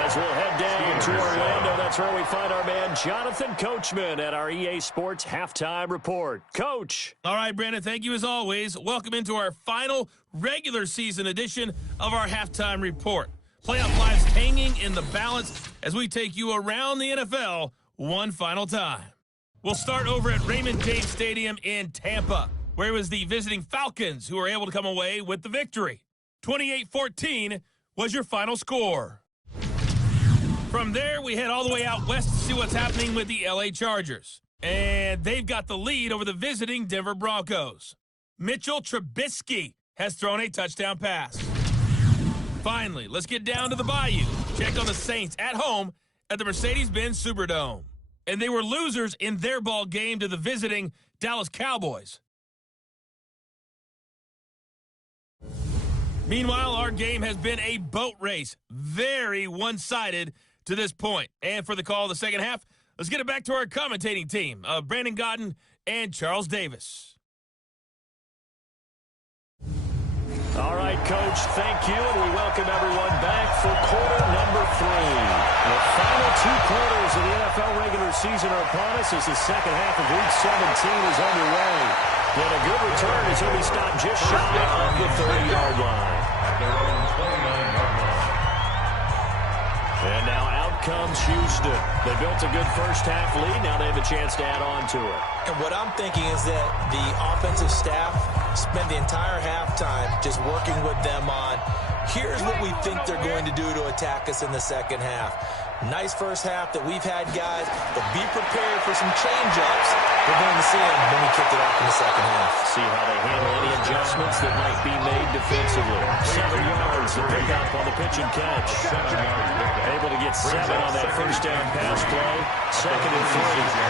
As we'll head down to Orlando, that's where we find our man Jonathan Coachman at our EA Sports Halftime Report. Coach. All right, Brandon, thank you as always. Welcome into our final regular season edition of our Halftime Report. Playoff lives hanging in the balance as we take you around the NFL one final time. We'll start over at Raymond James Stadium in Tampa, where it was the visiting Falcons who were able to come away with the victory. 28-14 was your final score. From there, we head all the way out west to see what's happening with the LA Chargers. And they've got the lead over the visiting Denver Broncos. Mitchell Trubisky has thrown a touchdown pass. Finally, let's get down to the Bayou. Check on the Saints at home at the Mercedes-Benz Superdome. And they were losers in their ball game to the visiting Dallas Cowboys. Meanwhile, our game has been a boat race. Very one-sided to this point. And for the call of the second half, let's get it back to our commentating team of Brandon Godden and Charles Davis. All right, Coach, thank you, and we welcome everyone back for quarter number 3. The final 2 quarters of the NFL regular season are upon us as the second half of Week 17 is underway. And a good return as he'll be stopped just shy of the 30-yard line. And now out comes Houston. They built a good first-half lead. Now they have a chance to add on to it. And what I'm thinking is that the offensive staff spent the entire halftime just working with them on, here's what we think they're going to do to attack us in the second half. Nice first half that we've had, guys, but be prepared for some change-ups. We're going to see them when we kick it off in the second half. See how they handle any adjustments that might be made defensively. 7 yards to pick up on the pitch and catch. Able to get 7 on that first down pass play. 2nd and 3.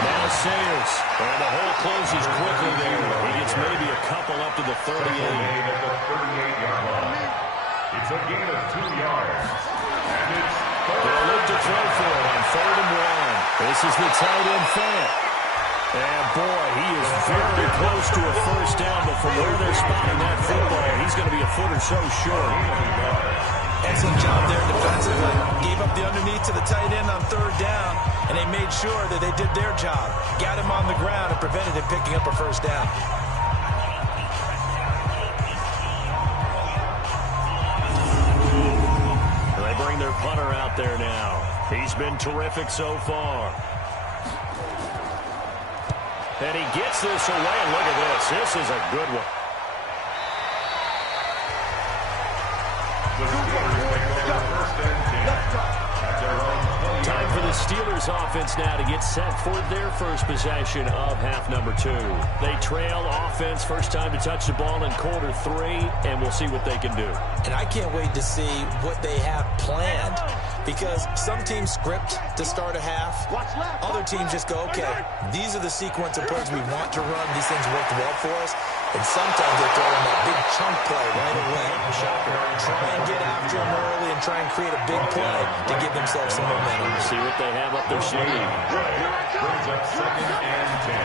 Now Sayers. And the hole closes quickly there. He gets maybe a couple up to the 38. It's a gain of 2 yards. And it's they'll look to throw for it on 3rd and 1. This is the tight end Fant. And boy, he is very close to a first down, but from where they're spotting that football, he's going to be a foot or so short. Excellent job there defensively. Gave up the underneath to the tight end on 3rd down, and they made sure that they did their job. Got him on the ground and prevented him picking up a first down. They bring their punter out there now. He's been terrific so far. And he gets this away, and look at this. This is a good one. the Steelers take over 1st and 10 at their own 20. Time for the Steelers offense now to get set for their first possession of half number 2. They trail offense, first time to touch the ball in quarter 3, and we'll see what they can do. And I can't wait to see what they have planned, because some teams script to start a half. Other teams just go, okay, these are the sequence of plays we want to run. These things worked well for us. And sometimes they throw in that big chunk play right away. Try and get after them early and try and create a big play to give themselves some momentum. See what they have up their sleeve. Brings up 2nd and 10.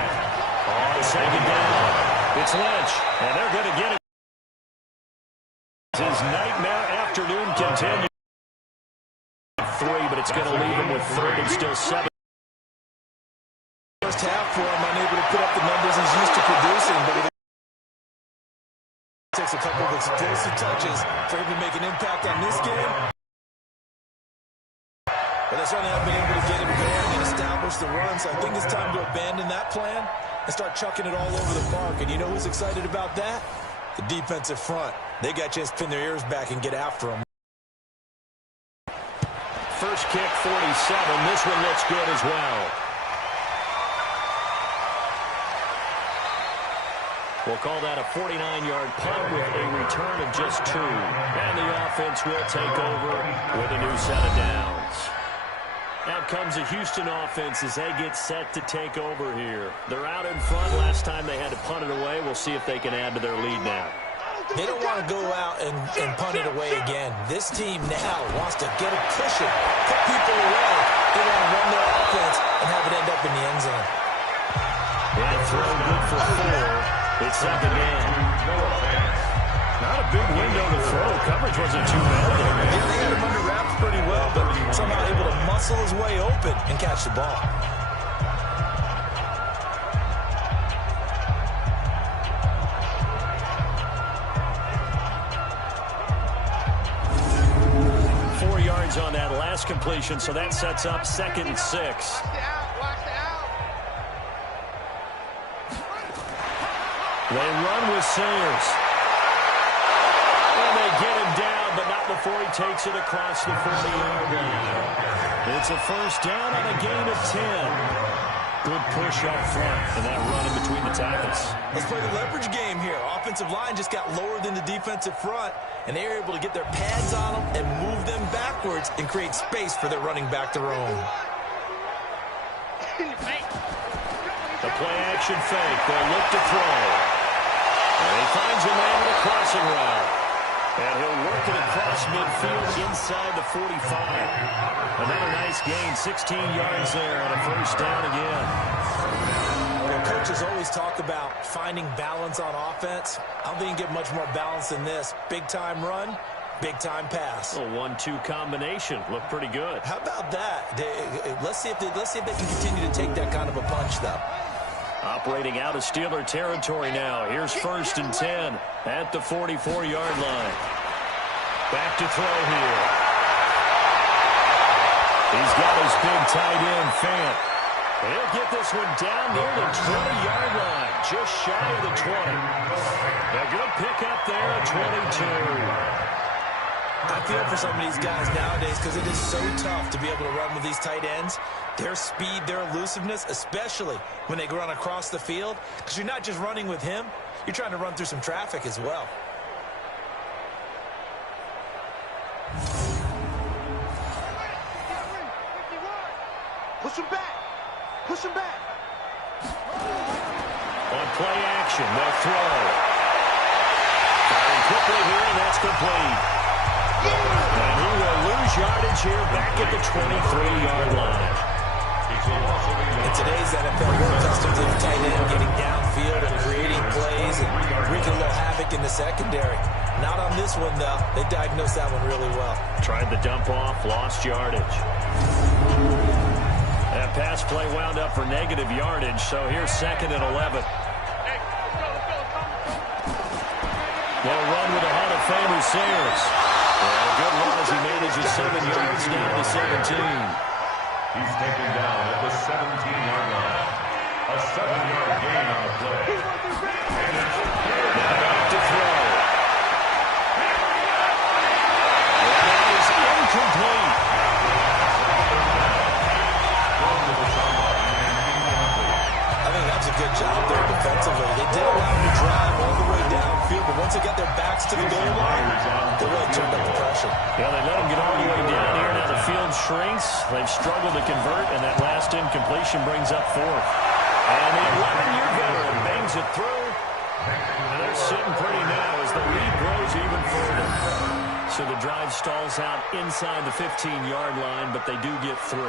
On 2nd down, it's Lynch, and they're going to get it. His nightmare afternoon continues. 3, but it's going to leave him with 3rd and still 7. First half for him, unable to put up the numbers he's used to producing, but it takes a couple of explosive touches for him to make an impact on this game. But they certainly haven't been able to get him going and establish the run, so I think it's time to abandon that plan and start chucking it all over the park. And you know who's excited about that? The defensive front. They got a chance to pin their ears back and get after him. First kick, 47. This one looks good as well. We'll call that a 49-yard punt with a return of just 2. And the offense will take over with a new set of downs. Out comes the Houston offense as they get set to take over here. They're out in front. Last time they had to punt it away. We'll see if they can add to their lead now. They don't want to go out and punt it away again. This team now wants to get a cushion, put people away. They want to run their offense and have it end up in the end zone. And throw good for 4. It's 2nd down. Not a big window to throw. Coverage wasn't too bad there. Yeah, they had him under wraps pretty well, but somehow able to muscle his way open and catch the ball. On that last completion, so that sets up 2nd and 6. They run with Sayers. And they get him down, but not before he takes it across the 40-yard line. It's a first down on a gain of 10. Good push up front, and that run in between the tackles. Let's play the leverage game here. Offensive line just got lower than the defensive front, and they were able to get their pads on them and move them backwards and create space for their running back to roam. The play-action fake. They'll look to throw. And he finds a man with a crossing route. And he'll work it across midfield inside the 45. Another nice gain, 16 yards there on a first down again. Well, coaches always talk about finding balance on offense. I don't think you can get much more balance than this. Big-time run, big-time pass. A 1-2 combination. Looked pretty good. How about that? Let's see if they can continue to take that kind of a punch, though. Operating out of Steeler territory now. Here's 1st and 10 at the 44-yard line. Back to throw here. He's got his big tight end, Fant. He'll get this one down near the 20-yard line, just shy of the 20. A good pickup there at 22. I feel for some of these guys nowadays because it is so tough to be able to run with these tight ends. Their speed, their elusiveness, especially when they run across the field, because you're not just running with him, you're trying to run through some traffic as well. Push him back. Push him back. On play action, they'll throw. Firing quickly here, and that's complete. And he will lose yardage here back at the 23-yard line. In today's NFL, we're accustomed to the tight end getting downfield and creating plays and wreaking a little havoc in the secondary. Not on this one, though. They diagnosed that one really well. Tried the dump off, lost yardage. That pass play wound up for negative yardage, so here's 2nd and 11. They'll run with a Hall of Famer, Sayers. Well, good run as he manages 7 yards down to 17. He's taken down at the 17-yard line. A 7-yard gain on the play. Now back to throw. And that is incomplete. I think that's a good job there defensively. They did allow him to drive all the way downfield, but once they got their backs to the goal line, they really turned up the pressure. Yeah, they let him get all the way down here. Now the field shrinks. They've struggled to convert, and that last incompletion brings up 4th. And the 11-year veteran bangs it through. And they're sitting pretty now as the lead grows even further. So the drive stalls out inside the 15-yard line, but they do get 3.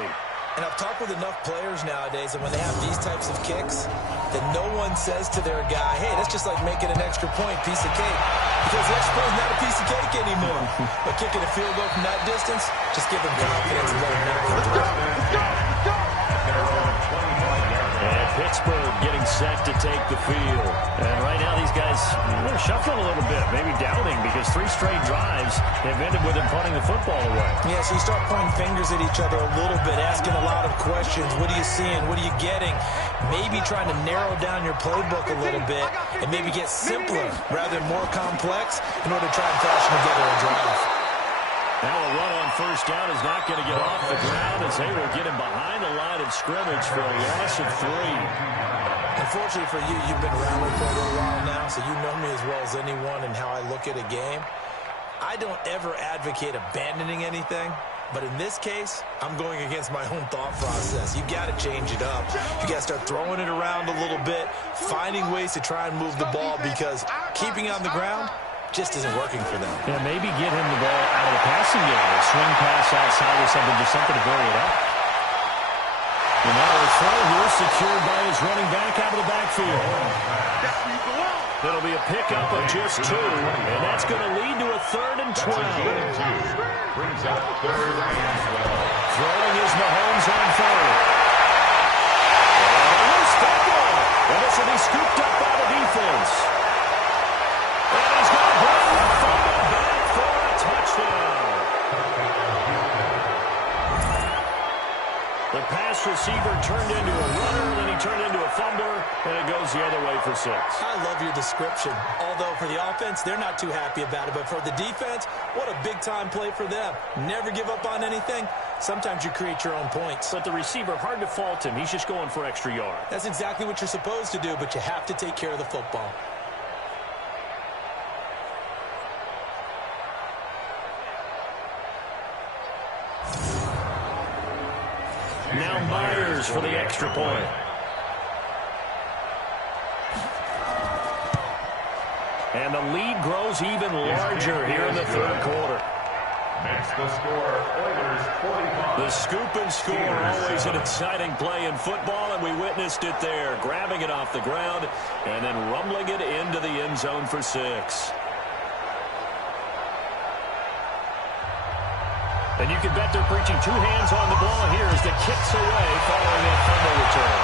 And I've talked with enough players nowadays, and when they have these types of kicks, that no one says to their guy, hey, that's just like making an extra point, piece of cake. Because the extra point is not a piece of cake anymore. But kicking a field goal from that distance, just give them confidence and let them knock it down. And Pittsburgh getting set to take the field. And right now these guys, they're shuffling a little bit, maybe doubting, because 3 straight drives have ended with them punting the football away. Yeah, so you start pointing fingers at each other a little bit, asking a lot of questions. What are you seeing? What are you getting? Maybe trying to narrow down your playbook a little bit and maybe get simpler rather than more complex in order to try and fashion together a drive. Now a run on 1st down is not going to get off the ground as they will get him behind the line of scrimmage for a loss of 3. Unfortunately for you, you've been around me for a little while now, so you know me as well as anyone and how I look at a game. I don't ever advocate abandoning anything, but in this case, I'm going against my own thought process. You got to change it up. You got to start throwing it around a little bit, finding ways to try and move the ball, because keeping it on the ground just isn't working for them. Yeah, maybe get him the ball out of the passing game, a swing pass outside or something, just something to vary it up. And now a throw here secured by his running back out of the backfield. It'll be a pickup of just 2, and that's going to lead to a 3rd and 12. Brings up 3rd and 12. Throwing is Mahomes on 3rd. And a loose fumble. And this will be scooped up by the defense. And he's going to bring the fumble back for a touchdown. The pass receiver turned into a runner, then he turned into a fumbler, and it goes the other way for 6. I love your description. Although for the offense, they're not too happy about it. But for the defense, what a big-time play for them. Never give up on anything. Sometimes you create your own points. But the receiver, hard to fault him. He's just going for extra yard. That's exactly what you're supposed to do, but you have to take care of the football. Now Myers for the extra point. And the lead grows even larger here in the 3rd quarter. Makes the score, Oilers 45. The scoop and score, always an exciting play in football, and we witnessed it there, grabbing it off the ground and then rumbling it into the end zone for 6. And you can bet they're preaching 2 hands on the ball here as the kick's away following that fumble return.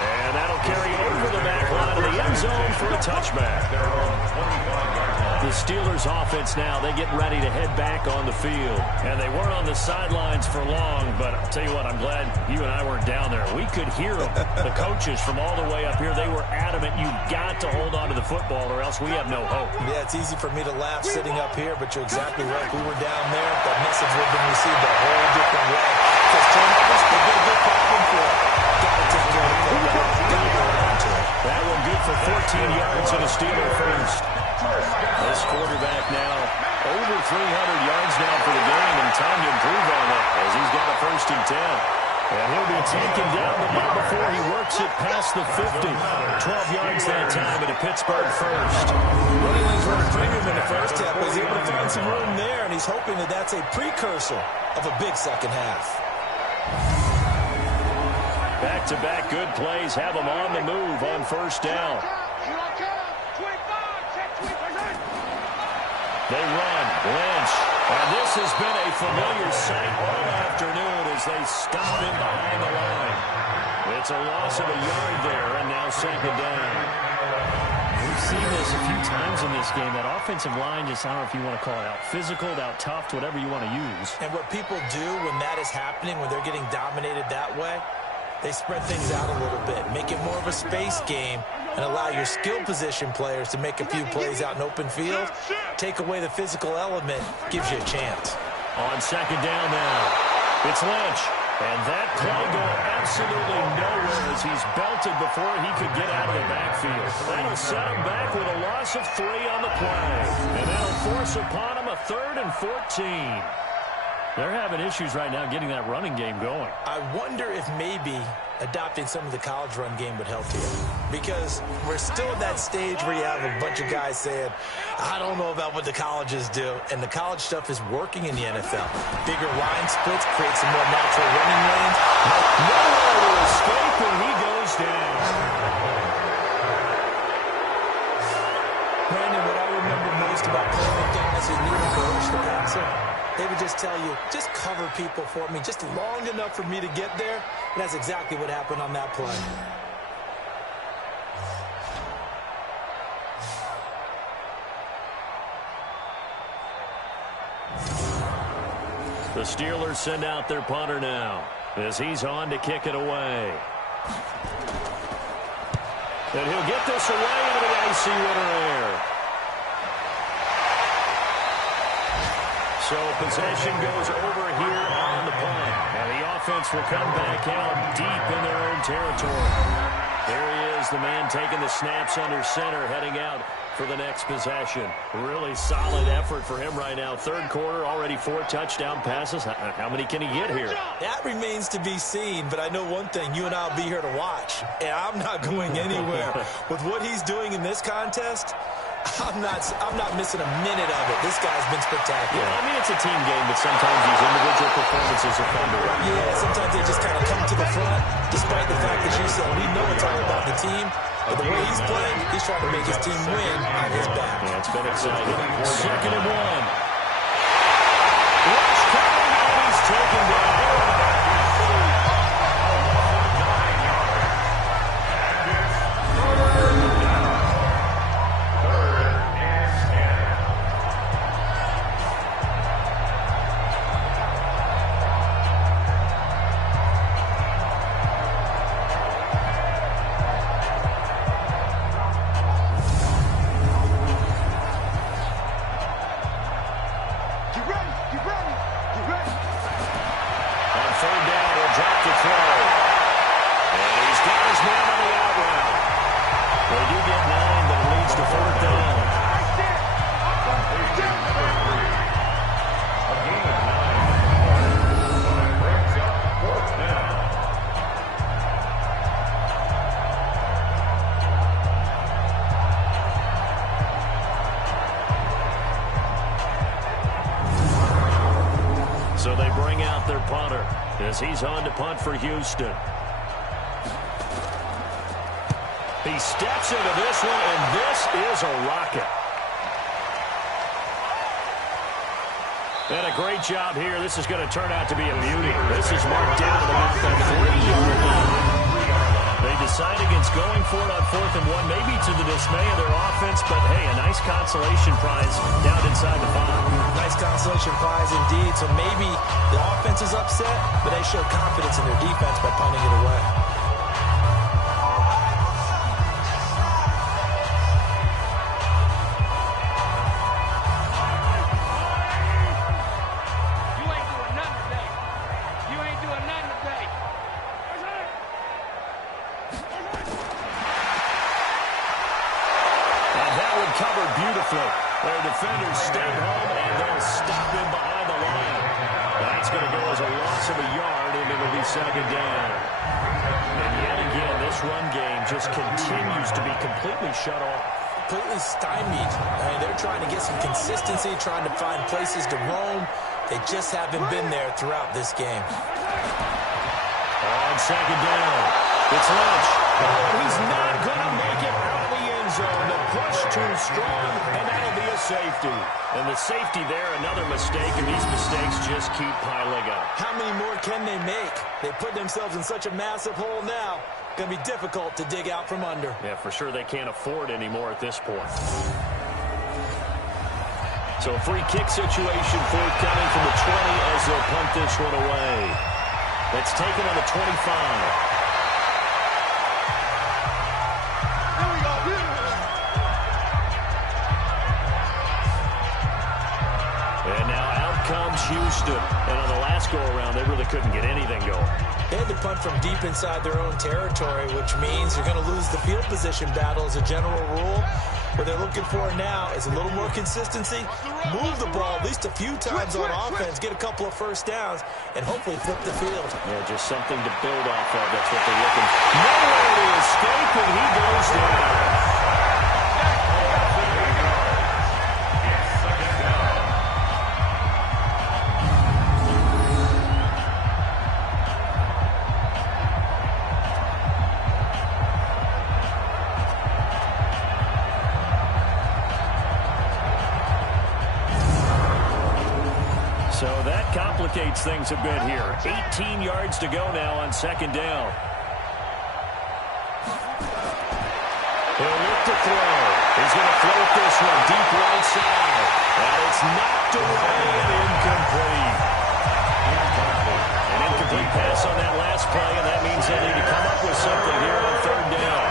And that'll carry over the back line of the end zone for a touchback. Their own 25-yard line. The Steelers offense now, they get ready to head back on the field. And they weren't on the sidelines for long, but I'll tell you what, I'm glad you and I weren't down there. We could hear them. The coaches from all the way up here, they were adamant, you've got to hold on to the football or else we have no hope. Yeah, it's easy for me to laugh sitting up here, but you're exactly right. If we were down there, that message would have been received a whole different way. Because turnovers, they've been a good problem for it. Got to take care of the football. Got to hold on to it. That one good for 14 yards and a Steeler first. This quarterback now over 300 yards now for the game, and time to improve on that as he's got a 1st and 10. And he'll be taken down, but not before he works it past the 50. 12 yards that time at a Pittsburgh first. Running lanes were a premium in the first half, but he's able to find some room there, and he's hoping that that's a precursor of a big second half. Back-to-back good plays have him on the move on 1st down. They run. Lynch. And this has been a familiar sight all afternoon as they stop him behind the line. It's a loss of a yard there, and now 2nd down. We've seen this a few times in this game. That offensive line just, I don't know if you want to call it out physical, out tough, whatever you want to use. And what people do when that is happening, when they're getting dominated that way, they spread things out a little bit, make it more of a space game, and allow your skill position players to make a few plays out in open field. Take away the physical element, gives you a chance. On 2nd down now, it's Lynch. And that play going absolutely nowhere as he's belted before he could get out of the backfield. That'll set him back with a loss of 3 on the play. And that'll force upon him a 3rd and 14. They're having issues right now getting that running game going. I wonder if maybe adopting some of the college run game would help here. Because we're still at that stage where you have a bunch of guys saying, I don't know about what the colleges do. And the college stuff is working in the NFL. Bigger line splits, create some more natural running lanes. Nowhere to escape, and he goes down. Brandon, what I remember most about playing with guys who knew how to rush the passer, they would just tell you, just cover people for me, just long enough for me to get there. And that's exactly what happened on that play. The Steelers send out their punter now as he's on to kick it away. And he'll get this away into the icy winter air. So possession goes over here on the punt. And the offense will come back out deep in their own territory. There he is, the man taking the snaps under center, heading out for the next possession. Really solid effort for him right now. 3rd quarter, already 4 touchdown passes. How many can he get here? That remains to be seen, but I know one thing. You and I will be here to watch, and I'm not going anywhere. With what he's doing in this contest, I'm not missing a minute of it. This guy's been spectacular. Yeah, I mean, it's a team game, but sometimes these individual performances are fun to watch. Yeah, sometimes they just kind of come to the front, despite the fact that you said we know it's all about the team. But the way he's playing, he's trying to make his team win on his back. Yeah, it's been exciting. 2nd and 1. Rush coming, and he's taken down. So they bring out their punter as he's on to punt for Houston. He steps into this one, and this is a rocket. And a great job here. This is going to turn out to be a beauty. This is marked down at about the 3-yard line. They They decide against going for it on 4th and 1, maybe to the dismay of their offense, but hey, a nice consolation prize down inside the 5. Nice consolation prize indeed. So maybe the offense is upset, but they show confidence in their defense by punting it away. Covered beautifully. Their defenders stayed home, and they'll stop him behind the line. That's going to go as a loss of a yard, and it'll be 2nd down. And yet again, this run game just continues to be completely shut off. Completely stymied. I mean, they're trying to get some consistency, trying to find places to roam. They just haven't been there throughout this game. On 2nd down, it's Lynch. Oh, he's not going to make it out of the end zone. The push too strong, and that'll be a safety. And the safety there, another mistake, and these mistakes just keep piling up. How many more can they make? They put themselves in such a massive hole now. Going to be difficult to dig out from under. Yeah, for sure they can't afford anymore at this point. So a free kick situation forthcoming from the 20 as they'll punt this one away. It's taken on the 25. And now out comes Houston. And on the last go-around, they really couldn't get anything going. They had to punt from deep inside their own territory, which means you're going to lose the field position battle as a general rule. What they're looking for now is a little more consistency, move the ball at least a few times on offense, get a couple of first downs, and hopefully flip the field. Yeah, just something to build off of. That's what they're looking for. Nowhere to escape, and he goes down. So that complicates things a bit here. 18 yards to go now on 2nd down. He'll look to throw. He's going to float this one deep right side. And it's knocked away and incomplete. An incomplete pass on that last play, and that means they'll need to come up with something here on 3rd down.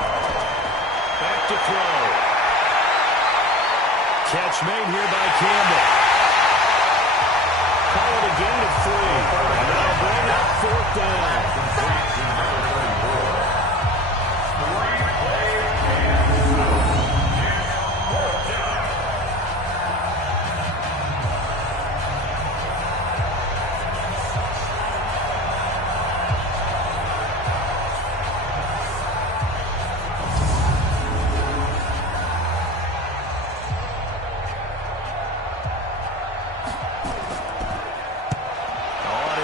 Back to throw. Catch made here by Campbell. Call it a gain of 3. And that'll bring up 4th down.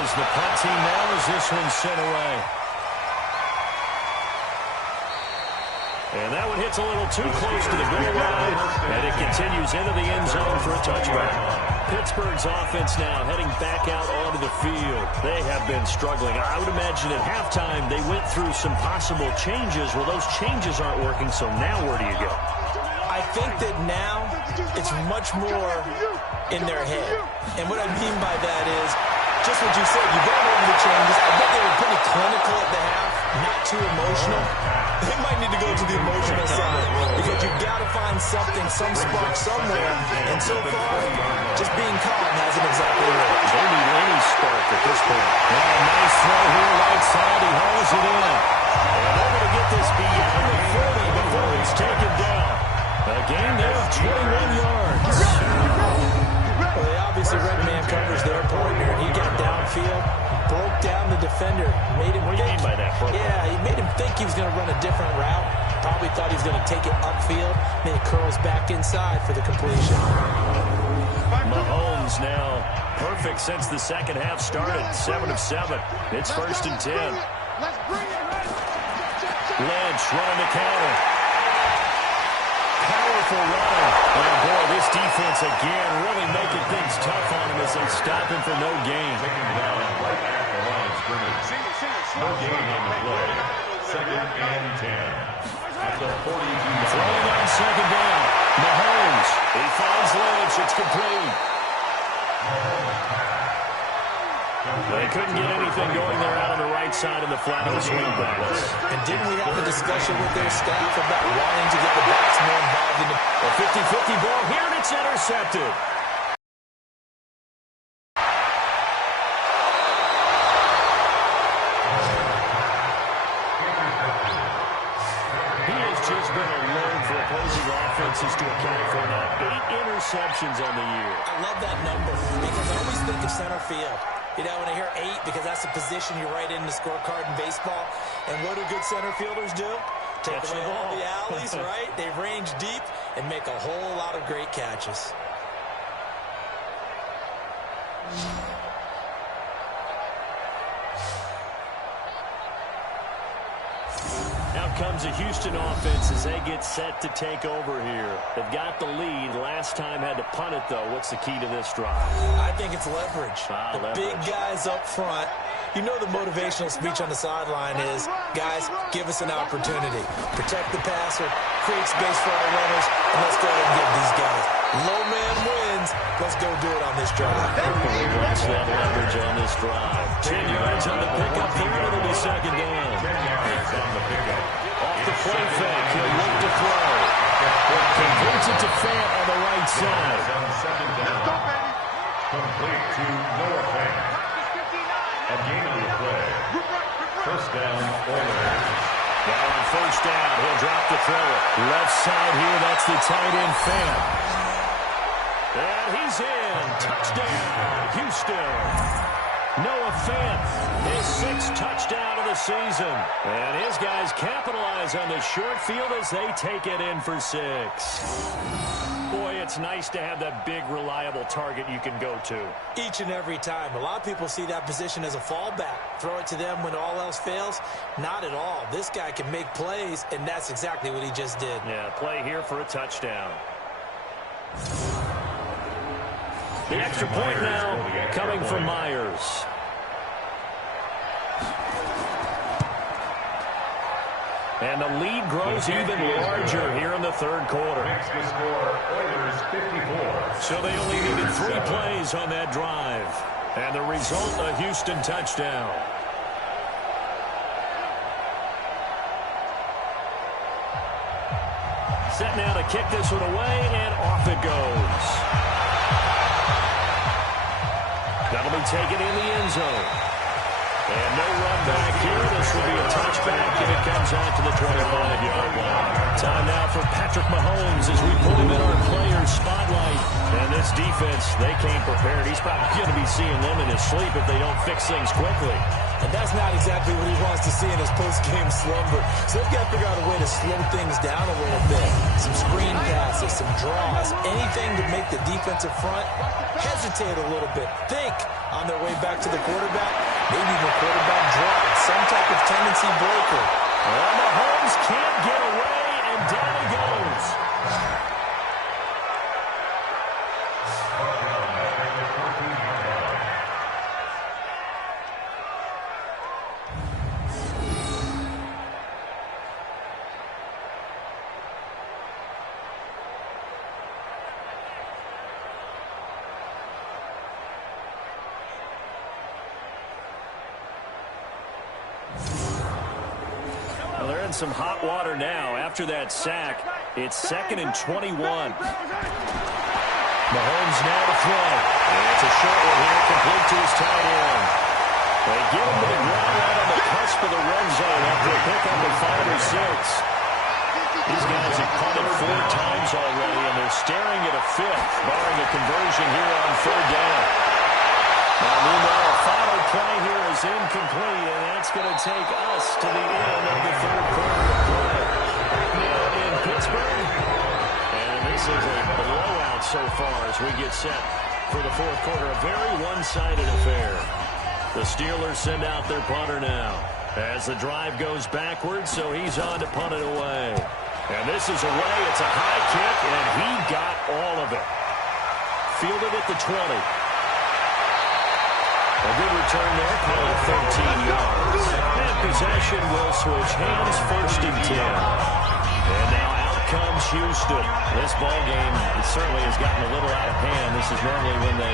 The punt team now as this one's sent away. And that one hits a little too close to the goal line, and it continues into the end zone for a touchback. Pittsburgh's offense now heading back out onto the field. They have been struggling. I would imagine at halftime they went through some possible changes. Well, those changes aren't working, so now where do you go? I think that now it's much more in their head. And what I mean by that is, just what you said, you got over the changes. I bet they were pretty clinical at the half, not too emotional. They might need to go to the emotional side because you've got to find something, some spark somewhere. And so far, just being calm hasn't exactly worked. They need any spark at this point. Well, a nice throw here right side. He hauls it in. And they're going to get this beyond the 40 before it's taken down. A gain there of 21 yards. Well, they obviously read man coverage there, Pointer. He got downfield, broke down the defender, made him What do you mean by that? Yeah, he made him think he was going to run a different route. Probably thought he was going to take it upfield. Then he curls back inside for the completion. Mahomes now perfect since the second half started. 7 of 7. It's 1st and 10. Lynch running the counter. Powerful running. Oh, boy, this defense again really making things tough on him as they stop him for no gain. Taken down right at the line of scrimmage. No gain on the play. second and 10. At the 42-yard Throwing line. on second down. Mahomes. He finds Lynch. It's complete. They couldn't get anything going there out on the right side of the flat of the swing pass. And didn't we have a discussion with their staff about wanting to get the backs more involved in the... A 50-50 ball here, and it's intercepted. He has just been alone for opposing offenses to account for now 8 interceptions on the year. I love that number because I always think of center field. You know, when I hear 8, because that's the position you write in the scorecard in baseball. And what do good center fielders do? Take Catch away the all ball. the alleys, right? They range deep and make a whole lot of great catches. Out comes a Houston offense as they get set to take over here. They've got the lead. Last time had to punt it, though. What's the key to this drive? I think it's leverage. The Leverage. big guys up front. You know the motivational speech on the sideline is, guys, give us an opportunity. Protect the passer, create space for our runners, and let's go ahead and give these guys. Low man wins. Let's go do it on this drive. Watch that leverage on this drive. 10 yards on the pickup here, and it'll be second down. 10 yards on the pickup. Off the play fake, he'll look to throw. Completes it to Fant on the right side. On second down. Complete to Noah Fant. A gain on the play. First down, Oilers. Now on first down, he'll drop the throw. Left side here, that's the tight end Fant. And he's in. Touchdown, Houston. Noah Fant, his 6th touchdown of the season. And his guys capitalize on the short field as they take it in for 6. Boy, it's nice to have that big, reliable target you can go to. Each and every time. A lot of people see that position as a fallback. Throw it to them when all else fails. Not at all. This guy can make plays, and that's exactly what he just did. Yeah, play here for a touchdown. The extra point now coming from Myers. And the lead grows even larger here in the third quarter. Makes the score, Oilers 54. So they only needed 3 plays on that drive. And the result, a Houston touchdown. Set now to kick this one away, and off it goes. That'll be taken in the end zone. And no run back here. This will be a touchback, and it comes out to the 25-yard line. Time now for Patrick Mahomes as we put him in our players' spotlight. And this defense, they came prepared. He's probably going to be seeing them in his sleep if they don't fix things quickly. And that's not exactly what he wants to see in his post-game slumber. So they've got to figure out a way to slow things down a little bit. Some screen passes, some draws, anything to make the defensive front hesitate a little bit. Think on their way back to the quarterback, maybe the quarterback draw, some type of tendency breaker. Well, Mahomes can't get away, and down he goes. Well, they're in some hot water now. After that sack, it's 2nd and 21. Mahomes now to throw. And it's a short one here, complete to his tight end. They get him to the ground right on the cusp of the red zone after a pickup of 5 or 6. These guys have punted 4 times already, and they're staring at a 5th, barring a conversion here on 3rd down. Now, meanwhile, a final play here is incomplete, and that's going to take us to the end of the 3rd quarter of play. Now in Pittsburgh, and this is a blowout so far as we get set for the 4th quarter. A very one-sided affair. The Steelers send out their punter now as the drive goes backwards, so he's on to punt it away. And this is away. It's a high kick, and he got all of it. Fielded at the 20. A good return there, probably 13 yards. And possession will switch hands, 1st and 10. And now out comes Houston. This ball game, it certainly has gotten a little out of hand. This is normally when they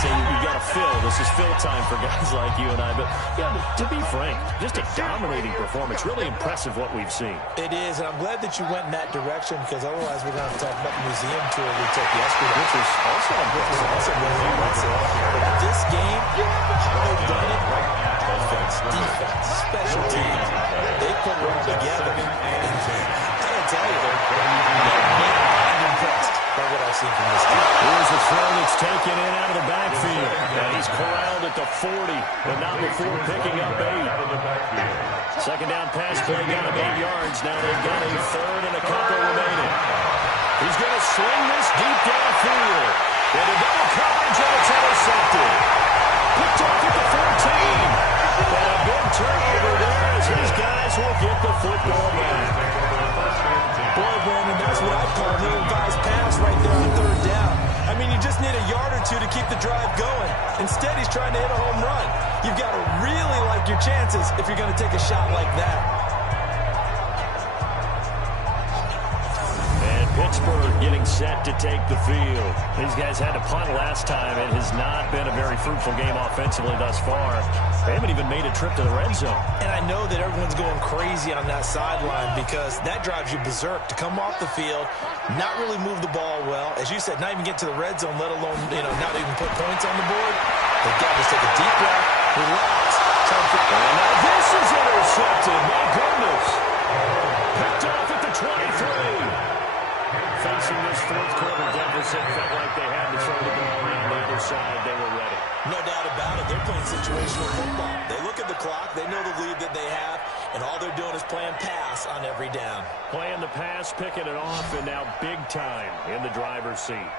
say you got to fill. This is fill time for guys like you and I. But yeah, to be frank, just a dominating performance. Really impressive what we've seen. It is, and I'm glad that you went in that direction because otherwise we're going to have to talk about the museum tour we took yesterday, which was also really impressive. But this game, how they've done it, offense, defense, special teams, they put it all together. I gotta tell you, I'm impressed by what I've seen from this team. Here's a throw that's taken in out of the backfield. And he's corralled at the 40, but not before picking up 8. Second down pass play got him 8 yards. Now they've got a 3rd and a couple remaining. He's going to swing this deep downfield. Into double coverage, and it's intercepted. Picked up at the 14. And a big turnover there as his guys will get the football back. Boy, Brandon, that's what I call an ill-advised pass right there on 3rd down. I mean, you just need a yard or 2 to keep the drive going. Instead, he's trying to hit a home run. You've got to really like your chances if you're going to take a shot like that. Pittsburgh getting set to take the field. These guys had to punt last time. It has not been a very fruitful game offensively thus far. They haven't even made a trip to the red zone. And I know that everyone's going crazy on that sideline because that drives you berserk to come off the field, not really move the ball well. As you said, not even get to the red zone, let alone, not even put points on the board. They've got to just take a deep breath, relax. And now this is intercepted. My goodness. Picked off at the 23. Facing this 4th quarter deficit, felt like they had to throw the ball around the other side. They were ready. No doubt about it. They're playing situational football. They look at the clock. They know the lead that they have, and all they're doing is playing pass on every down. Playing the pass, picking it off, and now big time in the driver's seat.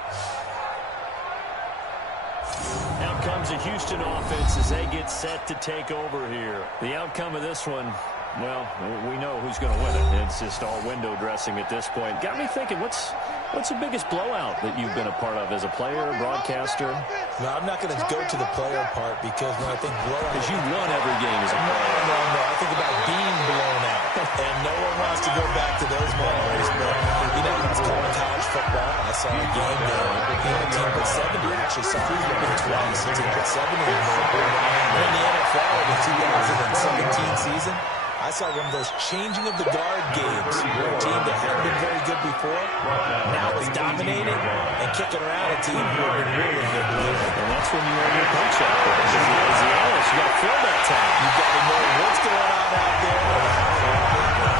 Out comes the Houston offense as they get set to take over here. The outcome of this one, well, we know who's going to win it. It's just all window dressing at this point. Got me thinking, what's the biggest blowout that you've been a part of as a player, broadcaster? No, I'm not going to go to the player part because when I think blowout... Because you won every game as a player. No. I think about being blown out. And no one wants to go back to those memories. But, when I was calling college football, I saw a game there. A team put 70. I actually saw it happen twice. A team put 70 in the NFL in the 2017 season. I saw one of those changing of the guard games where a team that hadn't been very good before now is dominating and kicking around a team who had been really good. And that's when you earn your paycheck. As the analyst, you got to fill that time. You've got to know what's going on out there.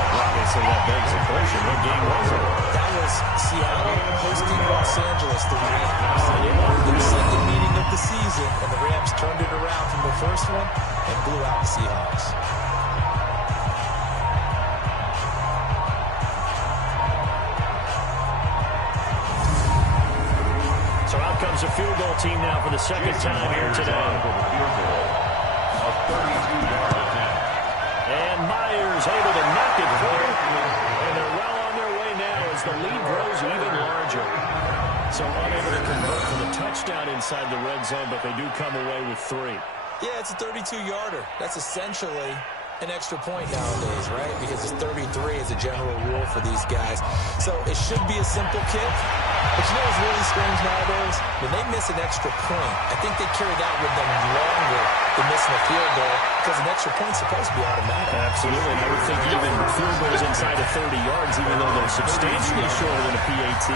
Obviously, that begs the question, what game was it? That was Seattle hosting Los Angeles, the Rams. Their second meeting of the season, and the Rams turned it around from the first one and blew out the Seahawks. So out comes the field goal team now for the second time here today. A 32-yard attempt. And Myers able to knock it through. And they're well on their way now as the lead grows even larger. So unable to convert for the touchdown inside the red zone, but they do come away with 3. Yeah, it's a 32-yarder. That's essentially an extra point nowadays, right? Because it's 33 as a general rule for these guys. So it should be a simple kick. But you know what's really strange nowadays? When they miss an extra point, I think they carry that with them longer than missing a field goal because an extra point's supposed to be automatic. Absolutely. I would think even field goals inside of 30 yards, even though they're substantially shorter than a PAT,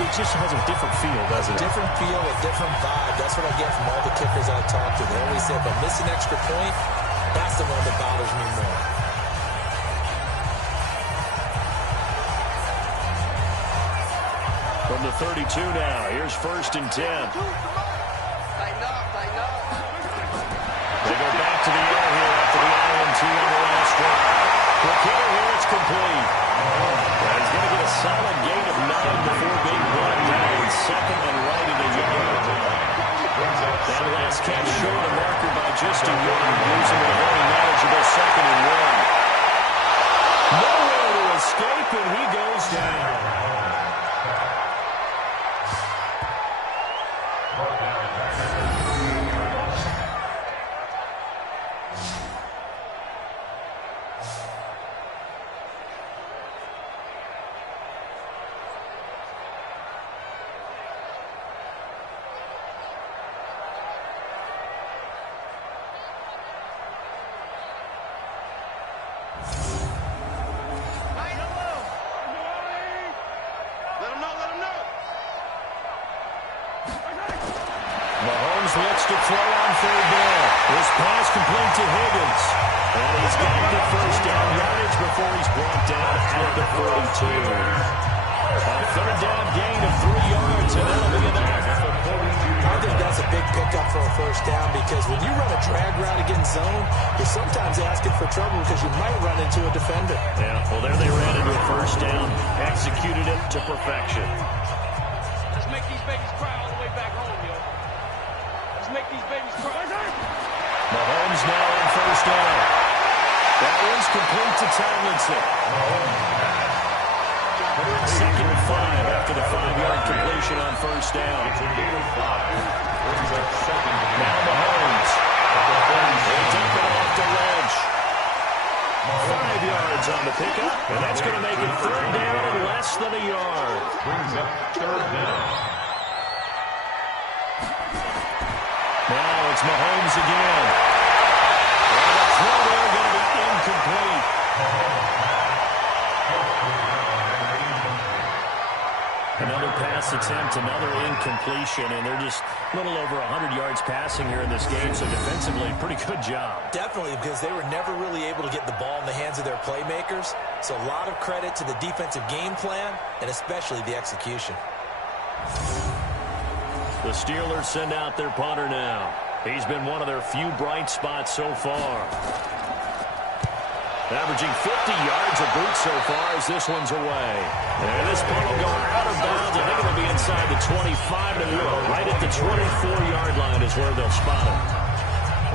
it just has a different feel, doesn't it? A different feel, a different vibe. That's what I get from all the kickers I talk to. They always say, if I miss an extra point, that's the one that bothers me more. From the 32 now, here's 1st and 10. They go back to the air here after the INT on the last drive. McKinnon here, it's complete. He's going to get a solid gain of 9 before being brought down. Second and right at the yard. That last catch showed a marker by just a yard, losing a very manageable 2nd and 1. Nowhere to escape, and he goes down. This pass complete to Higgins. And he's got the first down yardage before he's brought down at the 42. A third down gain of 3 yards, and that'll be enough. I think that's a big pickup for a first down because when you run a drag route against zone, you're sometimes asking for trouble because you might run into a defender. Yeah, well, there they ran into a first down, executed it to perfection. Let's make these babies cry all the way back home, yo. Let's make these babies cry. Mahomes now on first down. That one's complete to Tomlinson. Second and 5 after the 5-yard completion on first down. Now Mahomes. He'll dump it off to Lynch. 5 yards on the pickup, and that's going to make it third down and less than a yard. Brings up third down. Now it's Mahomes again. And the throw there going to be incomplete. Another pass attempt, another incompletion, and they're just a little over 100 yards passing here in this game, so defensively, pretty good job. Definitely, because they were never really able to get the ball in the hands of their playmakers. So a lot of credit to the defensive game plan, and especially the execution. The Steelers send out their punter now. He's been one of their few bright spots so far. Averaging 50 yards a boot so far as this one's away. And this punt will go out of bounds. I think it'll be inside the 25 to go. Right at the 24-yard line is where they'll spot him.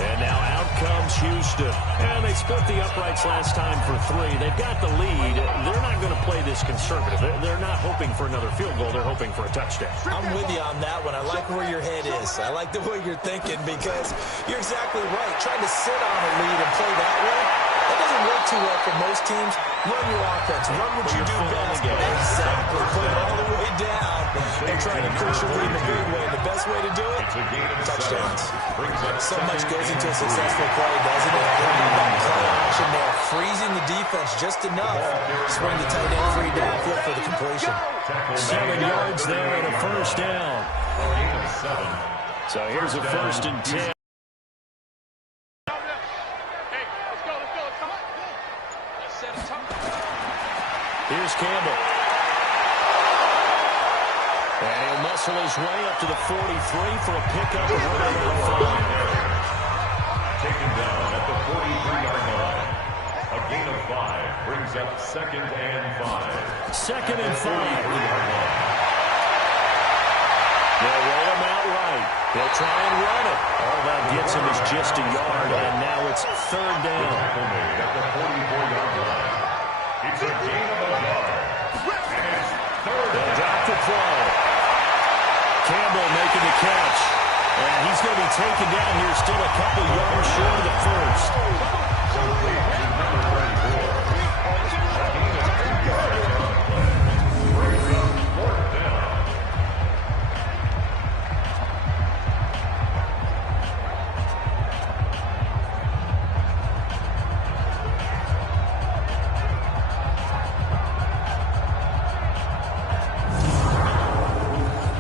And now out comes Houston. And they split the uprights last time for 3. They've got the lead. They're not going to play this conservative. They're not hoping for another field goal. They're hoping for a touchdown. I'm with you on that one. I like where your head is. I like the way you're thinking because you're exactly right. Trying to sit on a lead and play that way, that doesn't work too well for most teams. Run your offense. Run what you do best. Exactly. Put it all the way down and try to push your lead in a big way. The best way to do it, touchdowns. So much goes into a successful play, doesn't it? That play action there, freezing the defense just enough. Swing the tight end free downfield for the completion. 7 yards there and a first down. So here's a first and 10. Here's Campbell. And he'll muscle his way up to the 43 for a pickup of around 5. Taken down at the 43-yard line. A gain of 5 brings up second and 5. Second and 5. They'll roll him out right. They'll try and run it. All that gets him is just a yard, and now it's third down. Tackle made at the 44-yard line. It's a gain of a yard. And it's third They'll down. drop the throw. Campbell making the catch. And he's going to be taken down here still a couple yards short of the first. Complete to number 34. A gain of 2 yards on the play. Brings up fourth down.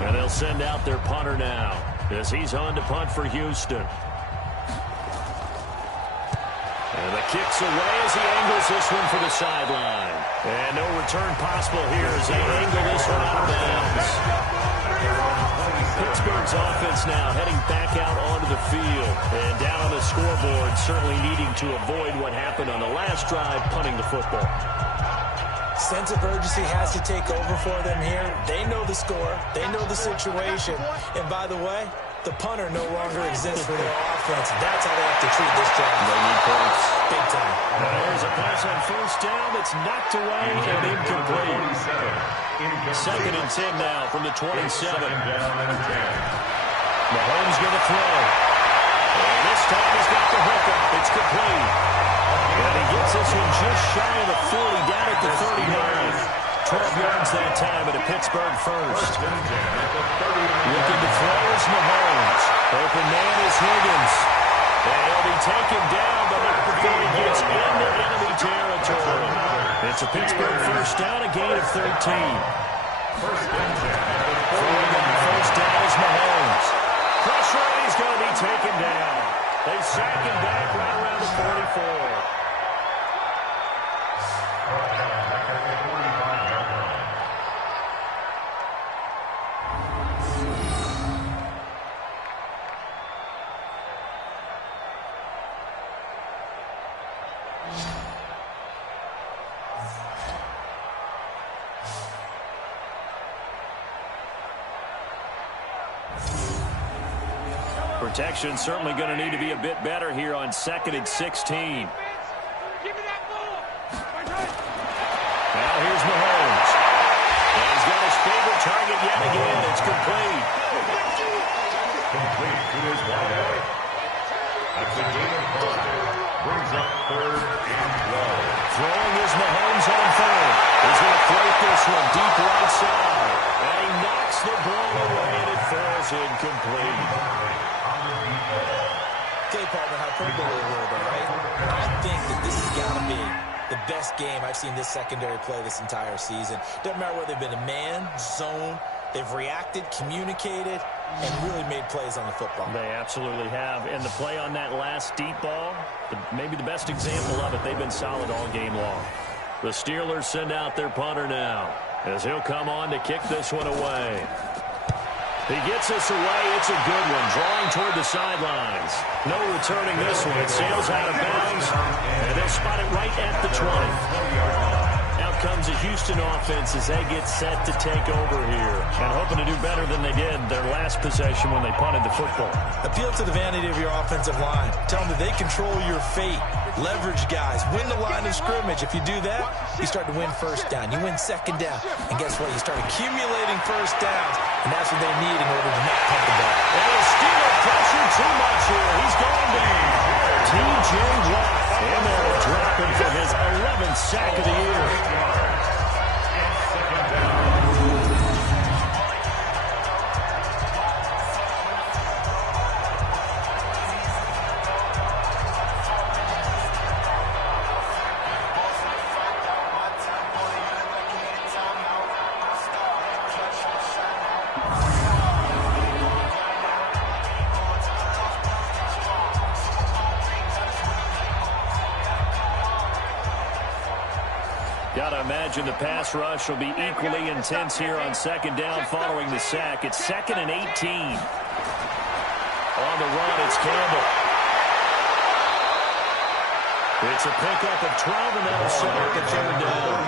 And they'll send out their punter now as he's on to punt for Houston. And the kick's away as he angles this one for the sideline. And no return possible here as they angle this one out of bounds. Pittsburgh's offense now heading back out onto the field. And down on the scoreboard, certainly needing to avoid what happened on the last drive, punting the football. Sense of urgency has to take over for them here. They know the score. They know the situation. And by the way, the punter no longer exists for their offense. That's how they have to treat this job. They need points. Big time. There's a pass on first down that's knocked away and incomplete. Second and 10 now from the 27. Second down and 10. Mahomes going to throw. And this time he's got the hook up. It's complete. And he gets this one just shy of the 40, down at the 39. 12 yards that time at a Pittsburgh first. Looking to throw is Mahomes. Open man is Higgins. And he'll be taken down, but not before he gets into enemy territory. It's a Pittsburgh first down, a gain of 13. Throwing on first down is Mahomes. Pressure, he's going to be taken down. They sack him back right around the 44. Protection certainly going to need to be a bit better here on 2nd and 16. Give me that ball. Now here's Mahomes. And he's got his favorite target yet again. It's complete. Complete to his wideout. That's a gain of 5. Brings up 3rd and 12. Throwing is Mahomes on third. He's going to float this one deep right side. And he knocks the ball away, and it falls incomplete. Okay, partner, hyperbole a little bit, right? I think that this has got to be the best game I've seen this secondary play this entire season. Doesn't matter whether they've been in man, zone, they've reacted, communicated, and really made plays on the football. They absolutely have. And the play on that last deep ball, maybe the best example of it, they've been solid all game long. The Steelers send out their punter now as he'll come on to kick this one away. He gets this away. It's a good one. Drawing toward the sidelines. No returning this one. It sails out of bounds, and they'll spot it right at the 20. Out comes the Houston offense as they get set to take over here, and hoping to do better than they did their last possession when they punted the football. Appeal to the vanity of your offensive line. Tell them that they control your fate. Leverage guys. Win the line of scrimmage. If you do that, you start to win first down. You win second down. And guess what? You start accumulating first downs. And that's what they need in order to not punt the ball. And the Steelers pressure too much here. He's going down. T.J. Watt. And they'll drop him for his 11th sack of the year. Gotta imagine the pass rush will be equally intense here on 2nd down following the sack. It's 2nd and 18. On the run, it's Campbell. It's a pickup of 12, and that'll set up the 3rd down.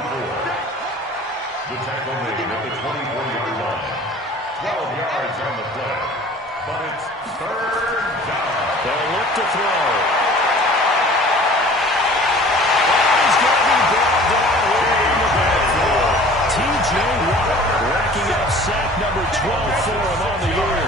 The tackle made at the 24-yard line. 12 yards on the play. But it's 3rd down. They'll look to throw. T.J. Watt racking up sack number 12 for him on the year.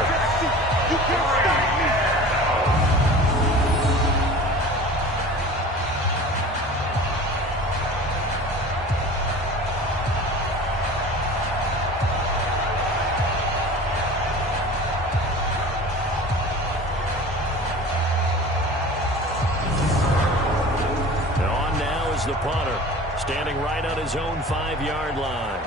And on now is the punter, standing right on his own 5-yard line.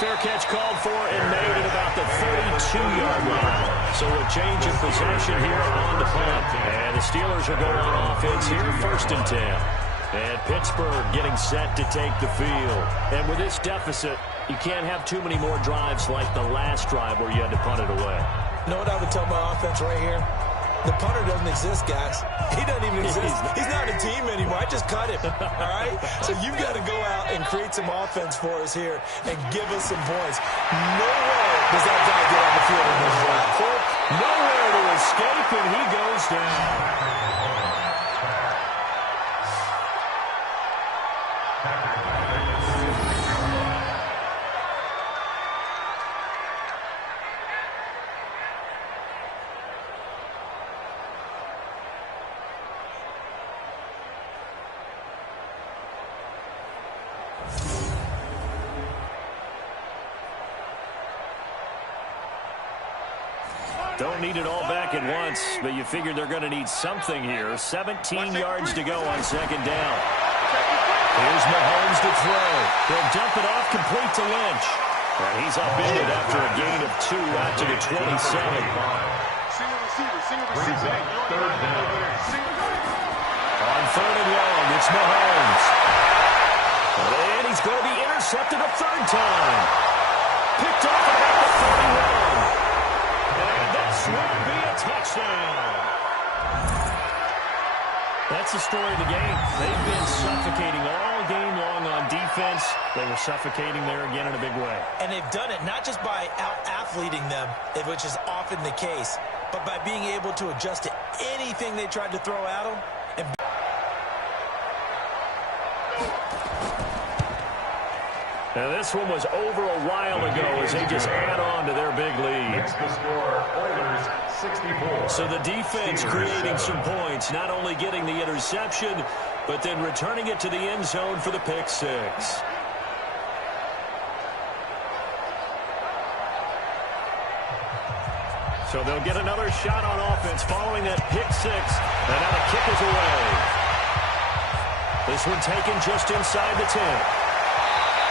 Fair catch called for and made at about the 32-yard line. So a change of possession here on the punt. And the Steelers will go on offense here, 1st and 10. And Pittsburgh getting set to take the field. And with this deficit, you can't have too many more drives like the last drive where you had to punt it away. You know what I would tell my offense right here? The punter doesn't exist, guys. He doesn't even exist. He's not a team anymore. I just cut him, all right? So you've got to go out and create some offense for us here and give us some points. No way does that guy get on the field in this drive. Nowhere to escape, and he goes down. Don't need it all back at once, but you figure they're going to need something here. 17 yards to go on 2nd down. Here's Mahomes to throw. He'll dump it off complete to Lynch. And he's upended after a gain of 2 out to the 27. Brings up third down. On 3rd and long, it's Mahomes. And he's going to be intercepted a 3rd time. Picked off about the 31. And this will be a touchdown. That's the story of the game. They've been suffocating all game long on defense. They were suffocating there again in a big way. And they've done it not just by out-athleting them, which is often the case, but by being able to adjust to anything they tried to throw at them. And this one was over a while ago as they just add on to their big lead. Makes the score Oilers 64. So the defense creating some points, not only getting the interception, but then returning it to the end zone for the pick 6. So they'll get another shot on offense following that pick 6. And now the kick is away. This one taken just inside the 10.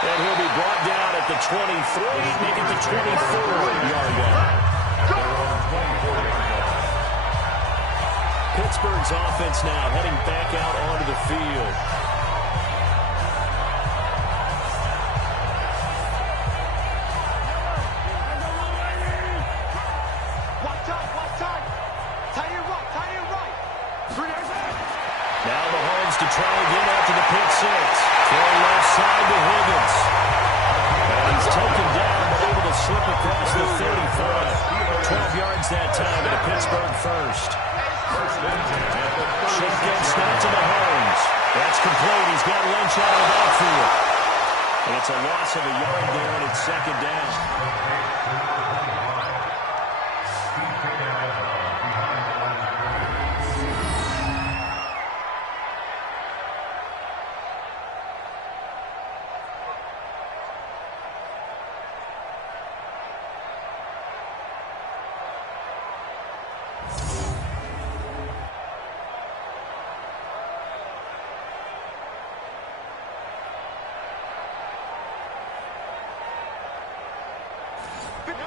And he'll be brought down at the 23, making the 24-yard line. Pittsburgh's offense now heading back out onto the field. Now Mahomes to try again after the pick 6. Throw left side to Higgins. And he's taken down, but able to slip across the 35. 12 yards that time at a Pittsburgh first. Shotgun snap to Mahomes. That's complete. He's got Lynch out of the backfield. And it's a loss of a yard there, and it's 2nd down.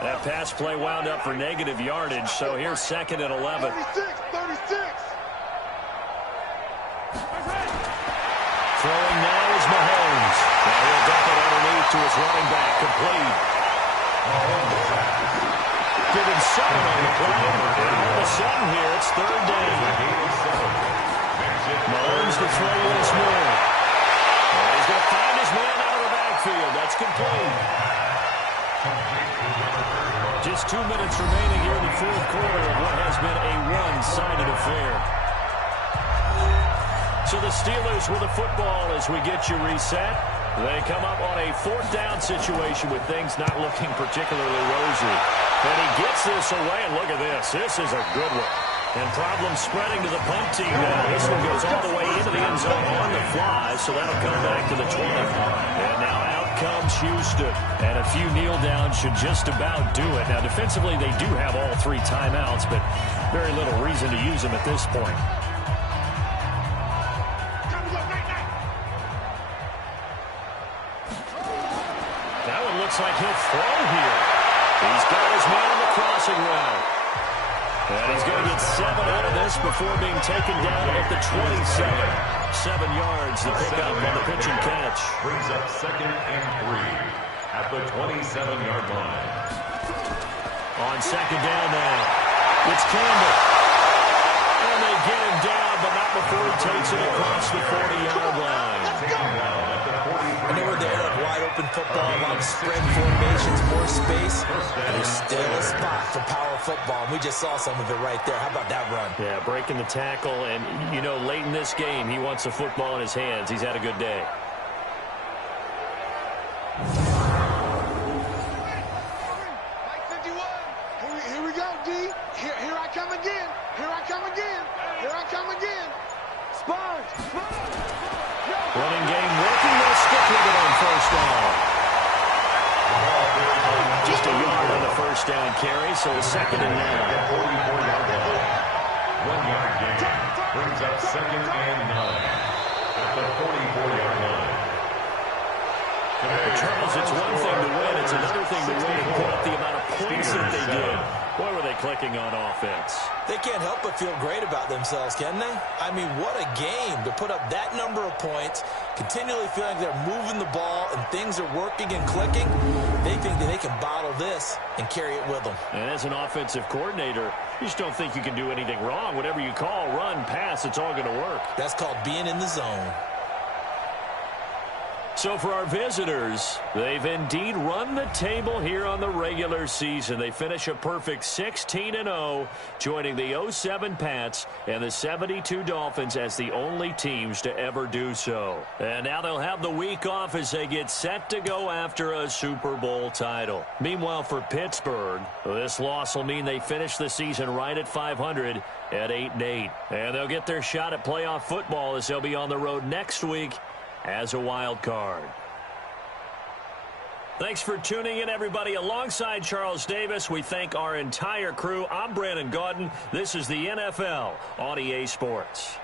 That pass play wound up for negative yardage, so here's 2nd and 11. 36. Throwing now is Mahomes. Now he'll dump it underneath to his running back, complete. Given 7 on the play, and all of a sudden here, it's 3rd down. Mahomes to throw once more. And he's going to find his man out of the backfield. That's complete. Just 2 minutes remaining here in the 4th quarter of what has been a one-sided affair. So the Steelers with the football as we get you reset. They come up on a 4th down situation with things not looking particularly rosy. And he gets this away, and look at this. This is a good one. And problems spreading to the punt team now. This one goes all the way into the end zone on the fly, so that'll come back to the 20. And now out comes Houston. And a few kneel downs should just about do it. Now, defensively, they do have all 3 timeouts, but very little reason to use them at this point. That one looks like he'll throw here. He's got his man on the crossing route. And he's going to get 7 out of this before being taken down at the 27. 7 yards, the pickup on the pitch and catch. Brings up 2nd and 3 at the 27-yard line. On 2nd down now, it's Campbell. And they get him down, but not before he takes it across the 40-yard line. I know we're there at wide-open football, a lot of spread formations, more space. There's still a spot for power football, and we just saw some of it right there. How about that run? Yeah, breaking the tackle, and, you know, late in this game, he wants the football in his hands. He's had a good day. Here we go, D. Here I come again. Here I come again. Here I come again. Sponge. Running game working. They'll stick with it on 1st down. Just a yard on the 1st down carry, so 2nd and 9. 1 yard gain. Brings up 2nd and 9 at the 44-yard line. Charles, it's one thing to win. It's another thing to win and put up the amount of points that they did. Boy, were they clicking on offense. They can't help but feel great about themselves, can they? I mean, what a game to put up that number of points, continually feeling they're moving the ball and things are working and clicking. They think that they can bottle this and carry it with them. And as an offensive coordinator, you just don't think you can do anything wrong. Whatever you call, run, pass, it's all going to work. That's called being in the zone. So for our visitors, they've indeed run the table here on the regular season. They finish a perfect 16-0, joining the 07 Pats and the 72 Dolphins as the only teams to ever do so. And now they'll have the week off as they get set to go after a Super Bowl title. Meanwhile, for Pittsburgh, this loss will mean they finish the season right at 500 at 8-8. And they'll get their shot at playoff football as they'll be on the road next week as a wild card. Thanks for tuning in, everybody. Alongside Charles Davis, we thank our entire crew. I'm Brandon Gaudin. This is the NFL on EA Sports.